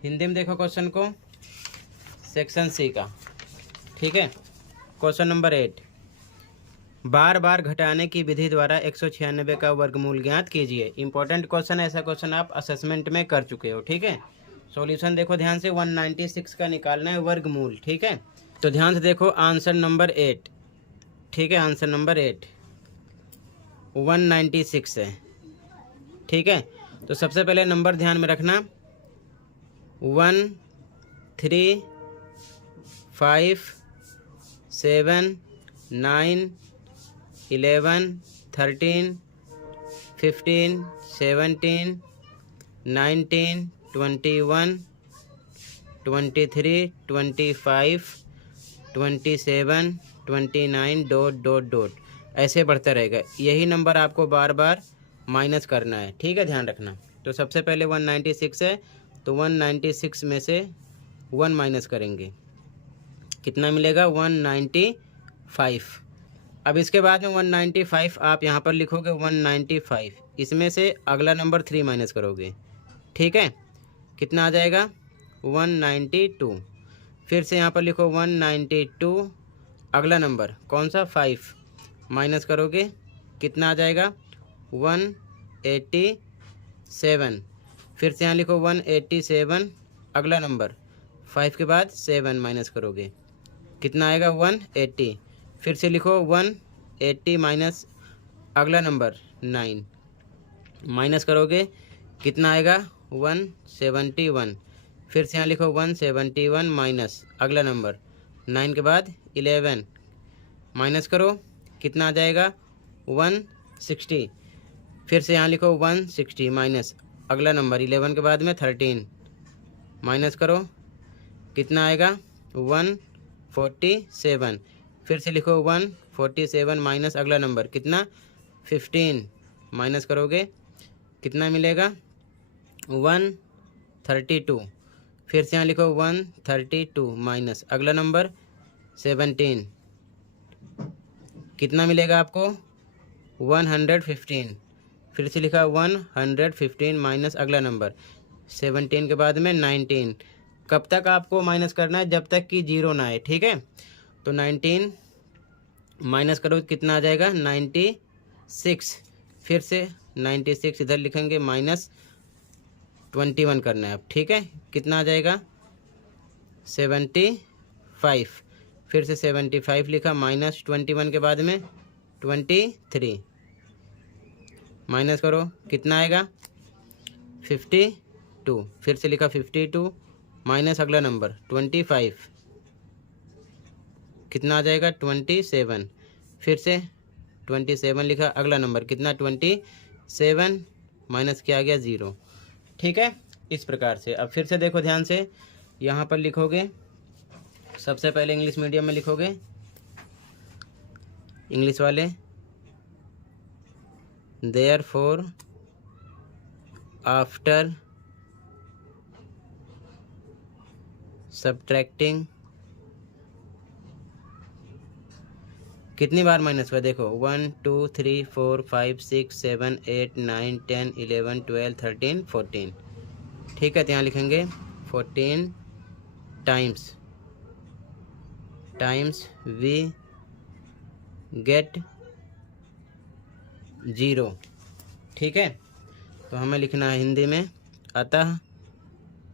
Hindi में देखो क्वेश्चन को, सेक्शन सी का। ठीक है, क्वेश्चन नंबर 8, बार बार घटाने की विधि द्वारा 196 का वर्गमूल ज्ञात कीजिए। इंपॉर्टेंट क्वेश्चन, ऐसा क्वेश्चन आप असेसमेंट में कर चुके हो। ठीक है, सॉल्यूशन देखो ध्यान से, 196 का निकालना है वर्गमूल। ठीक है, तो ध्यान से देखो आंसर नंबर 8। ठीक है, आंसर नंबर 8 196 है। ठीक है, तो सबसे पहले नंबर ध्यान में रखना, 1 3 5 7 9 11 13 15 17 19 21 23 25 27 29 डॉट डॉट डॉट ऐसे बढ़ता रहेगा। यही नंबर आपको बार बार माइनस करना है। ठीक है, ध्यान रखना। तो सबसे पहले 196 है, तो 196 में से 1 माइनस करेंगे, कितना मिलेगा? 195। अब इसके बाद में 195 आप यहाँ पर लिखोगे 195, इसमें से अगला नंबर 3 माइनस करोगे। ठीक है, कितना आ जाएगा? 192। फिर से यहाँ पर लिखो 192, अगला नंबर कौन सा? 5 माइनस करोगे, कितना आ जाएगा? 187। फिर से यहाँ लिखो 187, अगला नंबर 5 के बाद 7 माइनस करोगे, कितना आएगा? 180। फिर से लिखो 180 माइनस अगला नंबर 9 माइनस करोगे, कितना आएगा? 171। फिर से यहाँ लिखो 171 माइनस अगला नंबर 9 के बाद 11 माइनस करो, कितना आ जाएगा? 160। फिर से यहाँ लिखो 160 माइनस अगला नंबर 11 के बाद में 13 माइनस करो, कितना आएगा? 147। फिर से लिखो 147 माइनस अगला नंबर कितना? 15 माइनस करोगे, कितना मिलेगा? 132। फिर से यहाँ लिखो 132 माइनस अगला नंबर 17, कितना मिलेगा आपको? 115। फिर से लिखा 115 माइनस अगला नंबर 17 के बाद में 19। कब तक आपको माइनस करना है? जब तक कि 0 ना आए। ठीक है, तो 19 माइनस करो, कितना आ जाएगा? 96। फिर से 96 इधर लिखेंगे, माइनस 21 करना है अब। ठीक है, कितना आ जाएगा? 75। फिर से 75 लिखा, माइनस 21 के बाद में 23 माइनस करो, कितना आएगा? 52। फिर से लिखा 52 माइनस अगला नंबर 25, कितना आ जाएगा? 27। फिर से 27 लिखा, अगला नंबर कितना? 27 माइनस क्या आ गया? 0। ठीक है, इस प्रकार से। अब फिर से देखो ध्यान से, यहाँ पर लिखोगे, सबसे पहले इंग्लिश मीडियम में लिखोगे, इंग्लिश वाले, देयरफॉर आफ्टर सब्ट्रैक्टिंग, कितनी बार माइनस हुआ? देखो 1 2 3 4 5 6 7 8 9 10 11 12 13 14। ठीक है, तो यहाँ लिखेंगे 14 टाइम्स वी गेट 0। ठीक है, तो हमें लिखना है हिंदी में, अतः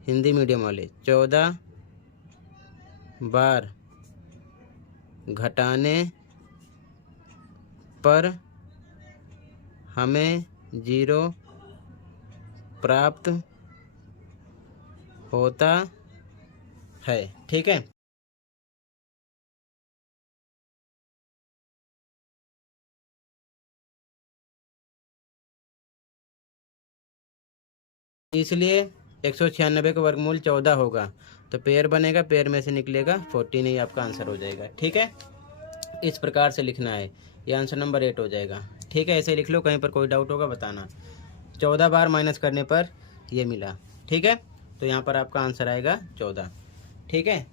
हिंदी मीडियम वाले 14 बार घटाने पर हमें 0 प्राप्त होता है। ठीक है, इसलिए 196 का वर्गमूल 14 होगा, तो पेयर बनेगा, पेयर में से निकलेगा 14 ही आपका आंसर हो जाएगा। ठीक है, इस प्रकार से लिखना है, ये आंसर नंबर 8 हो जाएगा। ठीक है, ऐसे लिख लो, कहीं पर कोई डाउट होगा बताना। 14 बार माइनस करने पर ये मिला। ठीक है, तो यहाँ पर आपका आंसर आएगा 14। ठीक है,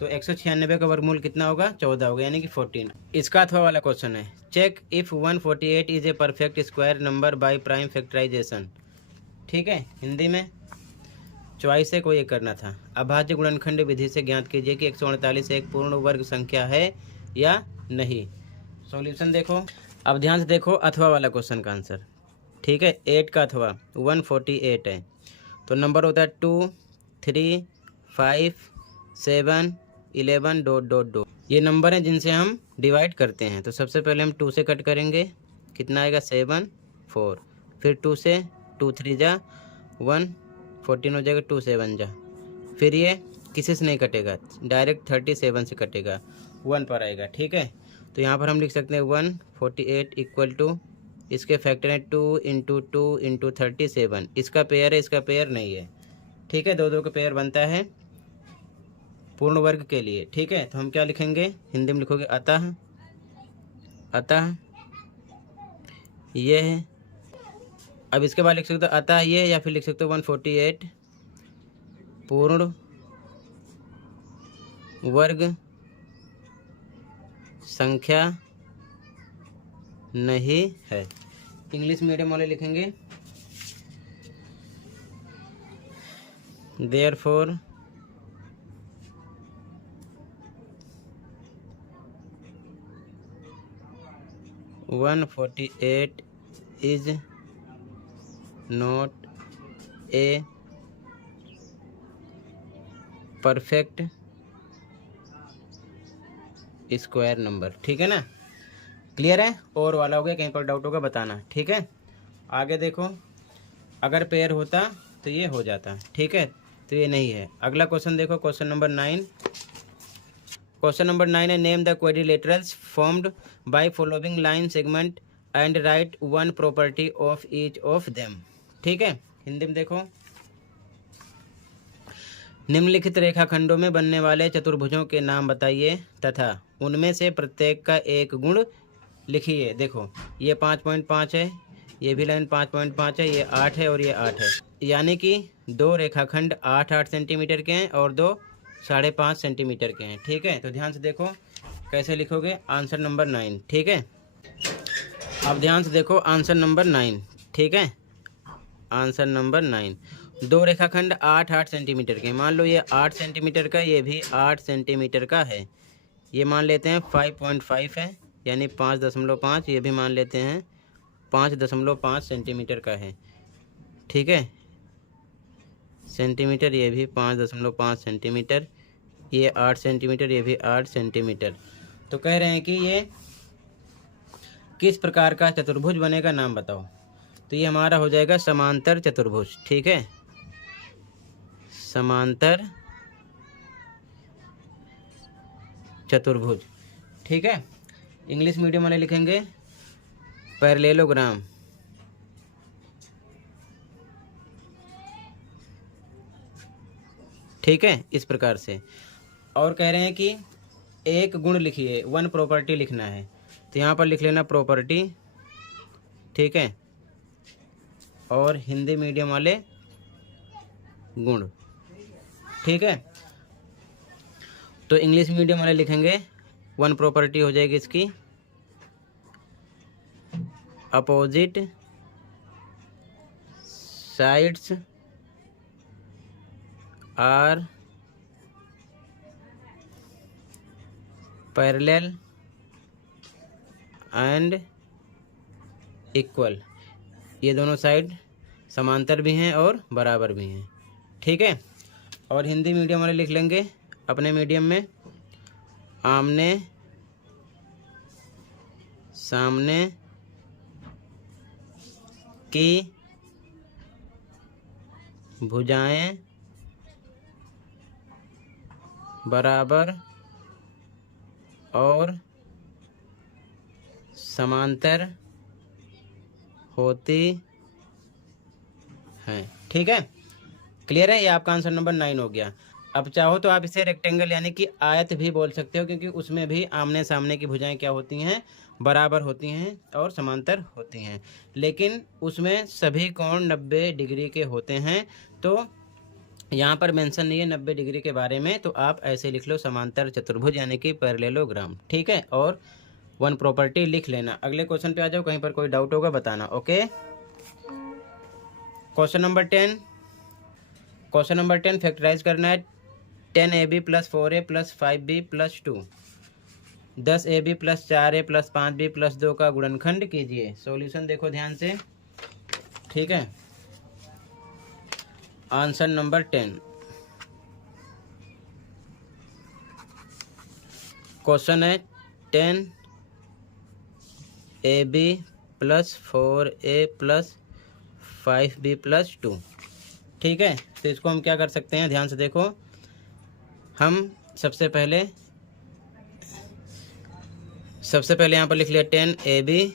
तो 196 का वर्गमूल कितना होगा? 14 होगा, यानी कि 14। इसका अथवा वाला क्वेश्चन है, check if 148 is a perfect square number by prime factorisation. ठीक है, हिंदी में चॉइस से कोई एक करना था। अभाज्य गुणनखंड विधि से ज्ञात कीजिए कि 148 एक पूर्ण वर्ग संख्या है या नहीं। सॉल्यूशन देखो, अब ध्यान से देखो अथवा वाला क्वेश्चन का आंसर। ठीक है, 8 का अथवा 148 है, तो नंबर होता है 2 3 5 7 11 ... ये नंबर हैं जिनसे हम डिवाइड करते हैं। तो सबसे पहले हम 2 से कट करेंगे, कितना आएगा? 7 4, फिर 2 से 2 3 जा 1 14 हो जाएगा, 2 7 जा, फिर ये किसी से नहीं कटेगा, डायरेक्ट 37 से कटेगा, 1 पर आएगा। ठीक है, तो यहाँ पर हम लिख सकते हैं 148 इक्वल टू, इसके फैक्टर हैं 2 × 2 × 37। इसका पेयर है, इसका पेयर नहीं है। ठीक है, 2 का पेयर बनता है पूर्ण वर्ग के लिए। ठीक है, तो हम क्या लिखेंगे? हिंदी में लिखोगे अतः ये है। अब इसके बाद लिख सकते हो अतः ये, या फिर लिख सकते हो 148 पूर्ण वर्ग संख्या नहीं है। इंग्लिश मीडियम वाले लिखेंगे therefore 148 is not a perfect square number. ठीक है ना, क्लियर है? और वाला हो गया, कहीं पर डाउट होगा बताना। ठीक है, आगे देखो, अगर पेयर होता तो ये हो जाता। ठीक है, तो ये नहीं है। अगला क्वेश्चन देखो, क्वेश्चन नंबर 9। क्वेश्चन नंबर 9 है, name the quadrilaterals formed by following line segment and right one property of each of them. ठीक है, हिंदी में देखो, निम्नलिखित रेखाखंडों में बनने वाले चतुर्भुजों के नाम बताइए तथा उनमें से प्रत्येक का एक गुण लिखिए। देखो, ये 5.5 है, ये भी लाइन 5.5 है, ये 8 है और ये 8 है, यानी कि 2 रेखाखंड 8-8 सेंटीमीटर के हैं और 2 5.5 सेंटीमीटर के हैं। ठीक है, तो ध्यान से देखो कैसे लिखोगे, आंसर नंबर 9। ठीक है, अब ध्यान से देखो आंसर नंबर 9। ठीक है, आंसर नंबर 9, 2 रेखाखंड 8-8 सेंटीमीटर के। मान लो ये 8 सेंटीमीटर का, ये भी 8 सेंटीमीटर का है। ये मान लेते हैं 5.5 है, यानी 5.5। ये भी मान लेते हैं 5.5 सेंटीमीटर का है। ठीक है, सेंटीमीटर, ये भी 5.5 सेंटीमीटर, ये 8 सेंटीमीटर, ये भी 8 सेंटीमीटर। तो कह रहे हैं कि ये किस प्रकार का चतुर्भुज बनेगा, नाम बताओ। तो ये हमारा हो जाएगा समांतर चतुर्भुज। ठीक है, समांतर चतुर्भुज। ठीक है, इंग्लिश मीडियम वाले लिखेंगे पैरेललोग्राम। ठीक है, इस प्रकार से। और कह रहे हैं कि एक गुण लिखिए, वन प्रॉपर्टी लिखना है, तो यहाँ पर लिख लेना प्रॉपर्टी। ठीक है, और हिंदी मीडियम वाले गुण। ठीक है, तो इंग्लिश मीडियम वाले लिखेंगे वन प्रॉपर्टी हो जाएगी इसकी opposite sides are parallel and equal. ये दोनों साइड समांतर भी हैं और बराबर भी हैं। ठीक है, और हिंदी मीडियम वाले लिख लेंगे अपने मीडियम में आमने सामने की भुजाएं बराबर और समांतर होती हैं। ठीक है, क्लियर है? ये आपका आंसर नंबर 9 हो गया। अब चाहो तो आप इसे रेक्टेंगल यानी कि आयत भी बोल सकते हो, क्योंकि उसमें भी आमने सामने की भुजाएं क्या होती हैं, बराबर होती हैं और समांतर होती हैं, लेकिन उसमें सभी कोण 90 डिग्री के होते हैं। तो यहाँ पर मेंशन नहीं है 90 डिग्री के बारे में, तो आप ऐसे लिख लो समांतर चतुर्भुज यानी कि पैरेललोग्राम, ठीक है। और वन प्रॉपर्टी लिख लेना। अगले क्वेश्चन पे आ जाओ, कहीं पर कोई डाउट होगा बताना। Okay, question number 10। Question number 10 factorise करना है। 10ab + 4a + 5b + 2, 10ab + 4a + 5b + 2 का गुणनखंड कीजिए। सॉल्यूशन देखो ध्यान से, ठीक है। आंसर नंबर 10, क्वेश्चन है 10ab + 4a + 5b + 2, ठीक है। तो इसको हम क्या कर सकते हैं, ध्यान से देखो। हम सबसे पहले यहाँ पर लिख लिया 10ab,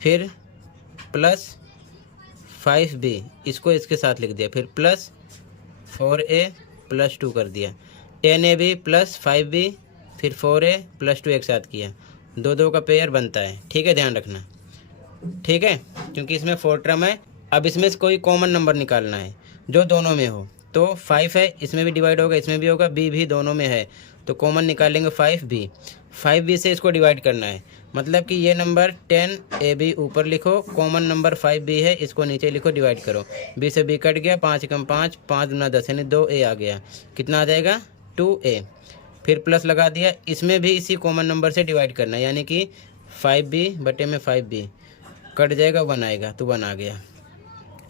फिर + 5b, इसको इसके साथ लिख दिया, फिर + 4a + 2 कर दिया। 10ab + 5b फिर 4a + 2 एक साथ किया, 2 का पेयर बनता है, ठीक है, ध्यान रखना, ठीक है। क्योंकि इसमें 4 टर्म है। अब इसमें से कोई कॉमन नंबर निकालना है जो दोनों में हो। तो 5 है, इसमें भी डिवाइड होगा, इसमें भी होगा, b भी दोनों में है, तो कॉमन निकालेंगे 5b। 5b से इसको डिवाइड करना है, मतलब कि ये नंबर 10ab ऊपर लिखो, कॉमन नंबर 5b है, इसको नीचे लिखो, डिवाइड करो। b से b कट गया, 5 × 5, 5 × 10 यानी 2a आ गया। कितना आ जाएगा, 2a। फिर प्लस लगा दिया, इसमें भी इसी कॉमन नंबर से डिवाइड करना है, यानी कि 5b बटे में 5b कट जाएगा, 1 आएगा, तो 1 आ गया।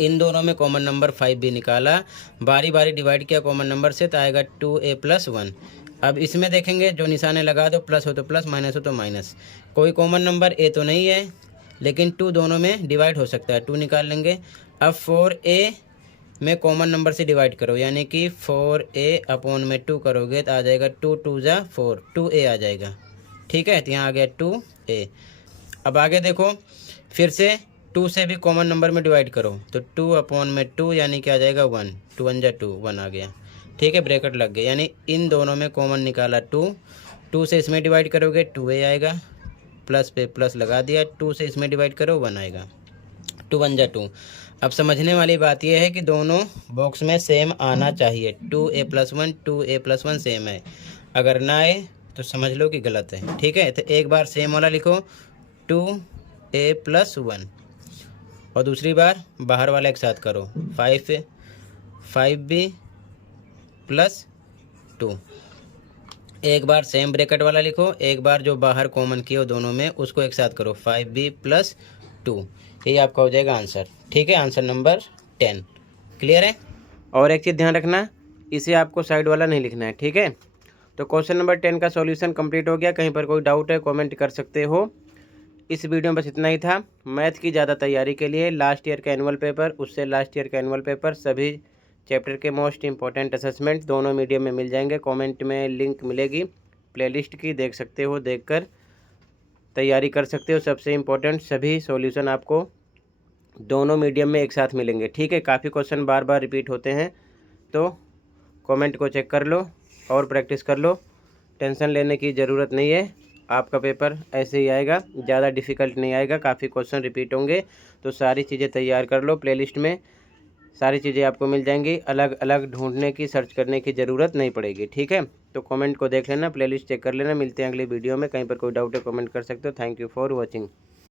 इन दोनों में कॉमन नंबर 5b निकाला, बारी बारी डिवाइड किया कॉमन नंबर से, तो आएगा 2a + 1। अब इसमें देखेंगे, जो निशाने लगा दो, प्लस हो तो प्लस, माइनस हो तो माइनस। कोई कॉमन नंबर a तो नहीं है, लेकिन 2 दोनों में डिवाइड हो सकता है, 2 निकाल लेंगे। अब 4a में कॉमन नंबर से डिवाइड करो, यानी कि 4a/2 करोगे तो आ जाएगा 2 × 2 = 4, 2a आ जाएगा, ठीक है। तो यहाँ आ गया 2a। अब आगे देखो, फिर से 2 से भी कॉमन नंबर में डिवाइड करो, तो 2/2 यानी कि आ जाएगा 1, 2 × 1 = 2, 1 आ गया, ठीक है, ब्रैकेट लग गया। यानी इन दोनों में कॉमन निकाला 2, 2 से इसमें डिवाइड करोगे 2a आएगा, प्लस पे प्लस लगा दिया, 2 से इसमें डिवाइड करो 1 आएगा, 2 × 1 = 2। अब समझने वाली बात यह है कि दोनों बॉक्स में सेम आना चाहिए, 2a + 1, 2a + 1 सेम है। अगर ना आए तो समझ लो कि गलत है, ठीक है। तो एक बार सेम वाला लिखो, 2a + 1, और दूसरी बार बाहर वाला एक साथ करो, 5b + 2। एक बार सेम ब्रैकेट वाला लिखो, एक बार जो बाहर कॉमन किए हो दोनों में, उसको एक साथ करो, 5b + 2। ये आपका हो जाएगा आंसर, ठीक है। आंसर नंबर 10 क्लियर है। और एक चीज़ ध्यान रखना, इसे आपको साइड वाला नहीं लिखना है, ठीक है। तो क्वेश्चन नंबर 10 का सॉल्यूशन कंप्लीट हो गया। कहीं पर कोई डाउट है कमेंट कर सकते हो। इस वीडियो में बस इतना ही था। मैथ की ज़्यादा तैयारी के लिए लास्ट ईयर का एनुअल पेपर, उससे लास्ट ईयर का एनुअल पेपर, सभी चैप्टर के मोस्ट इंपॉर्टेंट असेसमेंट दोनों मीडियम में मिल जाएंगे। कमेंट में लिंक मिलेगी प्लेलिस्ट की, देख सकते हो, देखकर तैयारी कर सकते हो। सबसे इम्पोर्टेंट सभी सॉल्यूशन आपको दोनों मीडियम में एक साथ मिलेंगे, ठीक है। काफ़ी क्वेश्चन बार बार रिपीट होते हैं, तो कमेंट को चेक कर लो और प्रैक्टिस कर लो। टेंशन लेने की ज़रूरत नहीं है, आपका पेपर ऐसे ही आएगा, ज़्यादा डिफ़िकल्ट नहीं आएगा। काफ़ी क्वेश्चन रिपीट होंगे, तो सारी चीज़ें तैयार कर लो। प्लेलिस्ट में सारी चीज़ें आपको मिल जाएंगी, अलग अलग ढूंढने की, सर्च करने की ज़रूरत नहीं पड़ेगी, ठीक है। तो कमेंट को देख लेना, प्लेलिस्ट चेक कर लेना। मिलते हैं अगली वीडियो में। कहीं पर कोई डाउट है कमेंट कर सकते हो। Thank you for watching.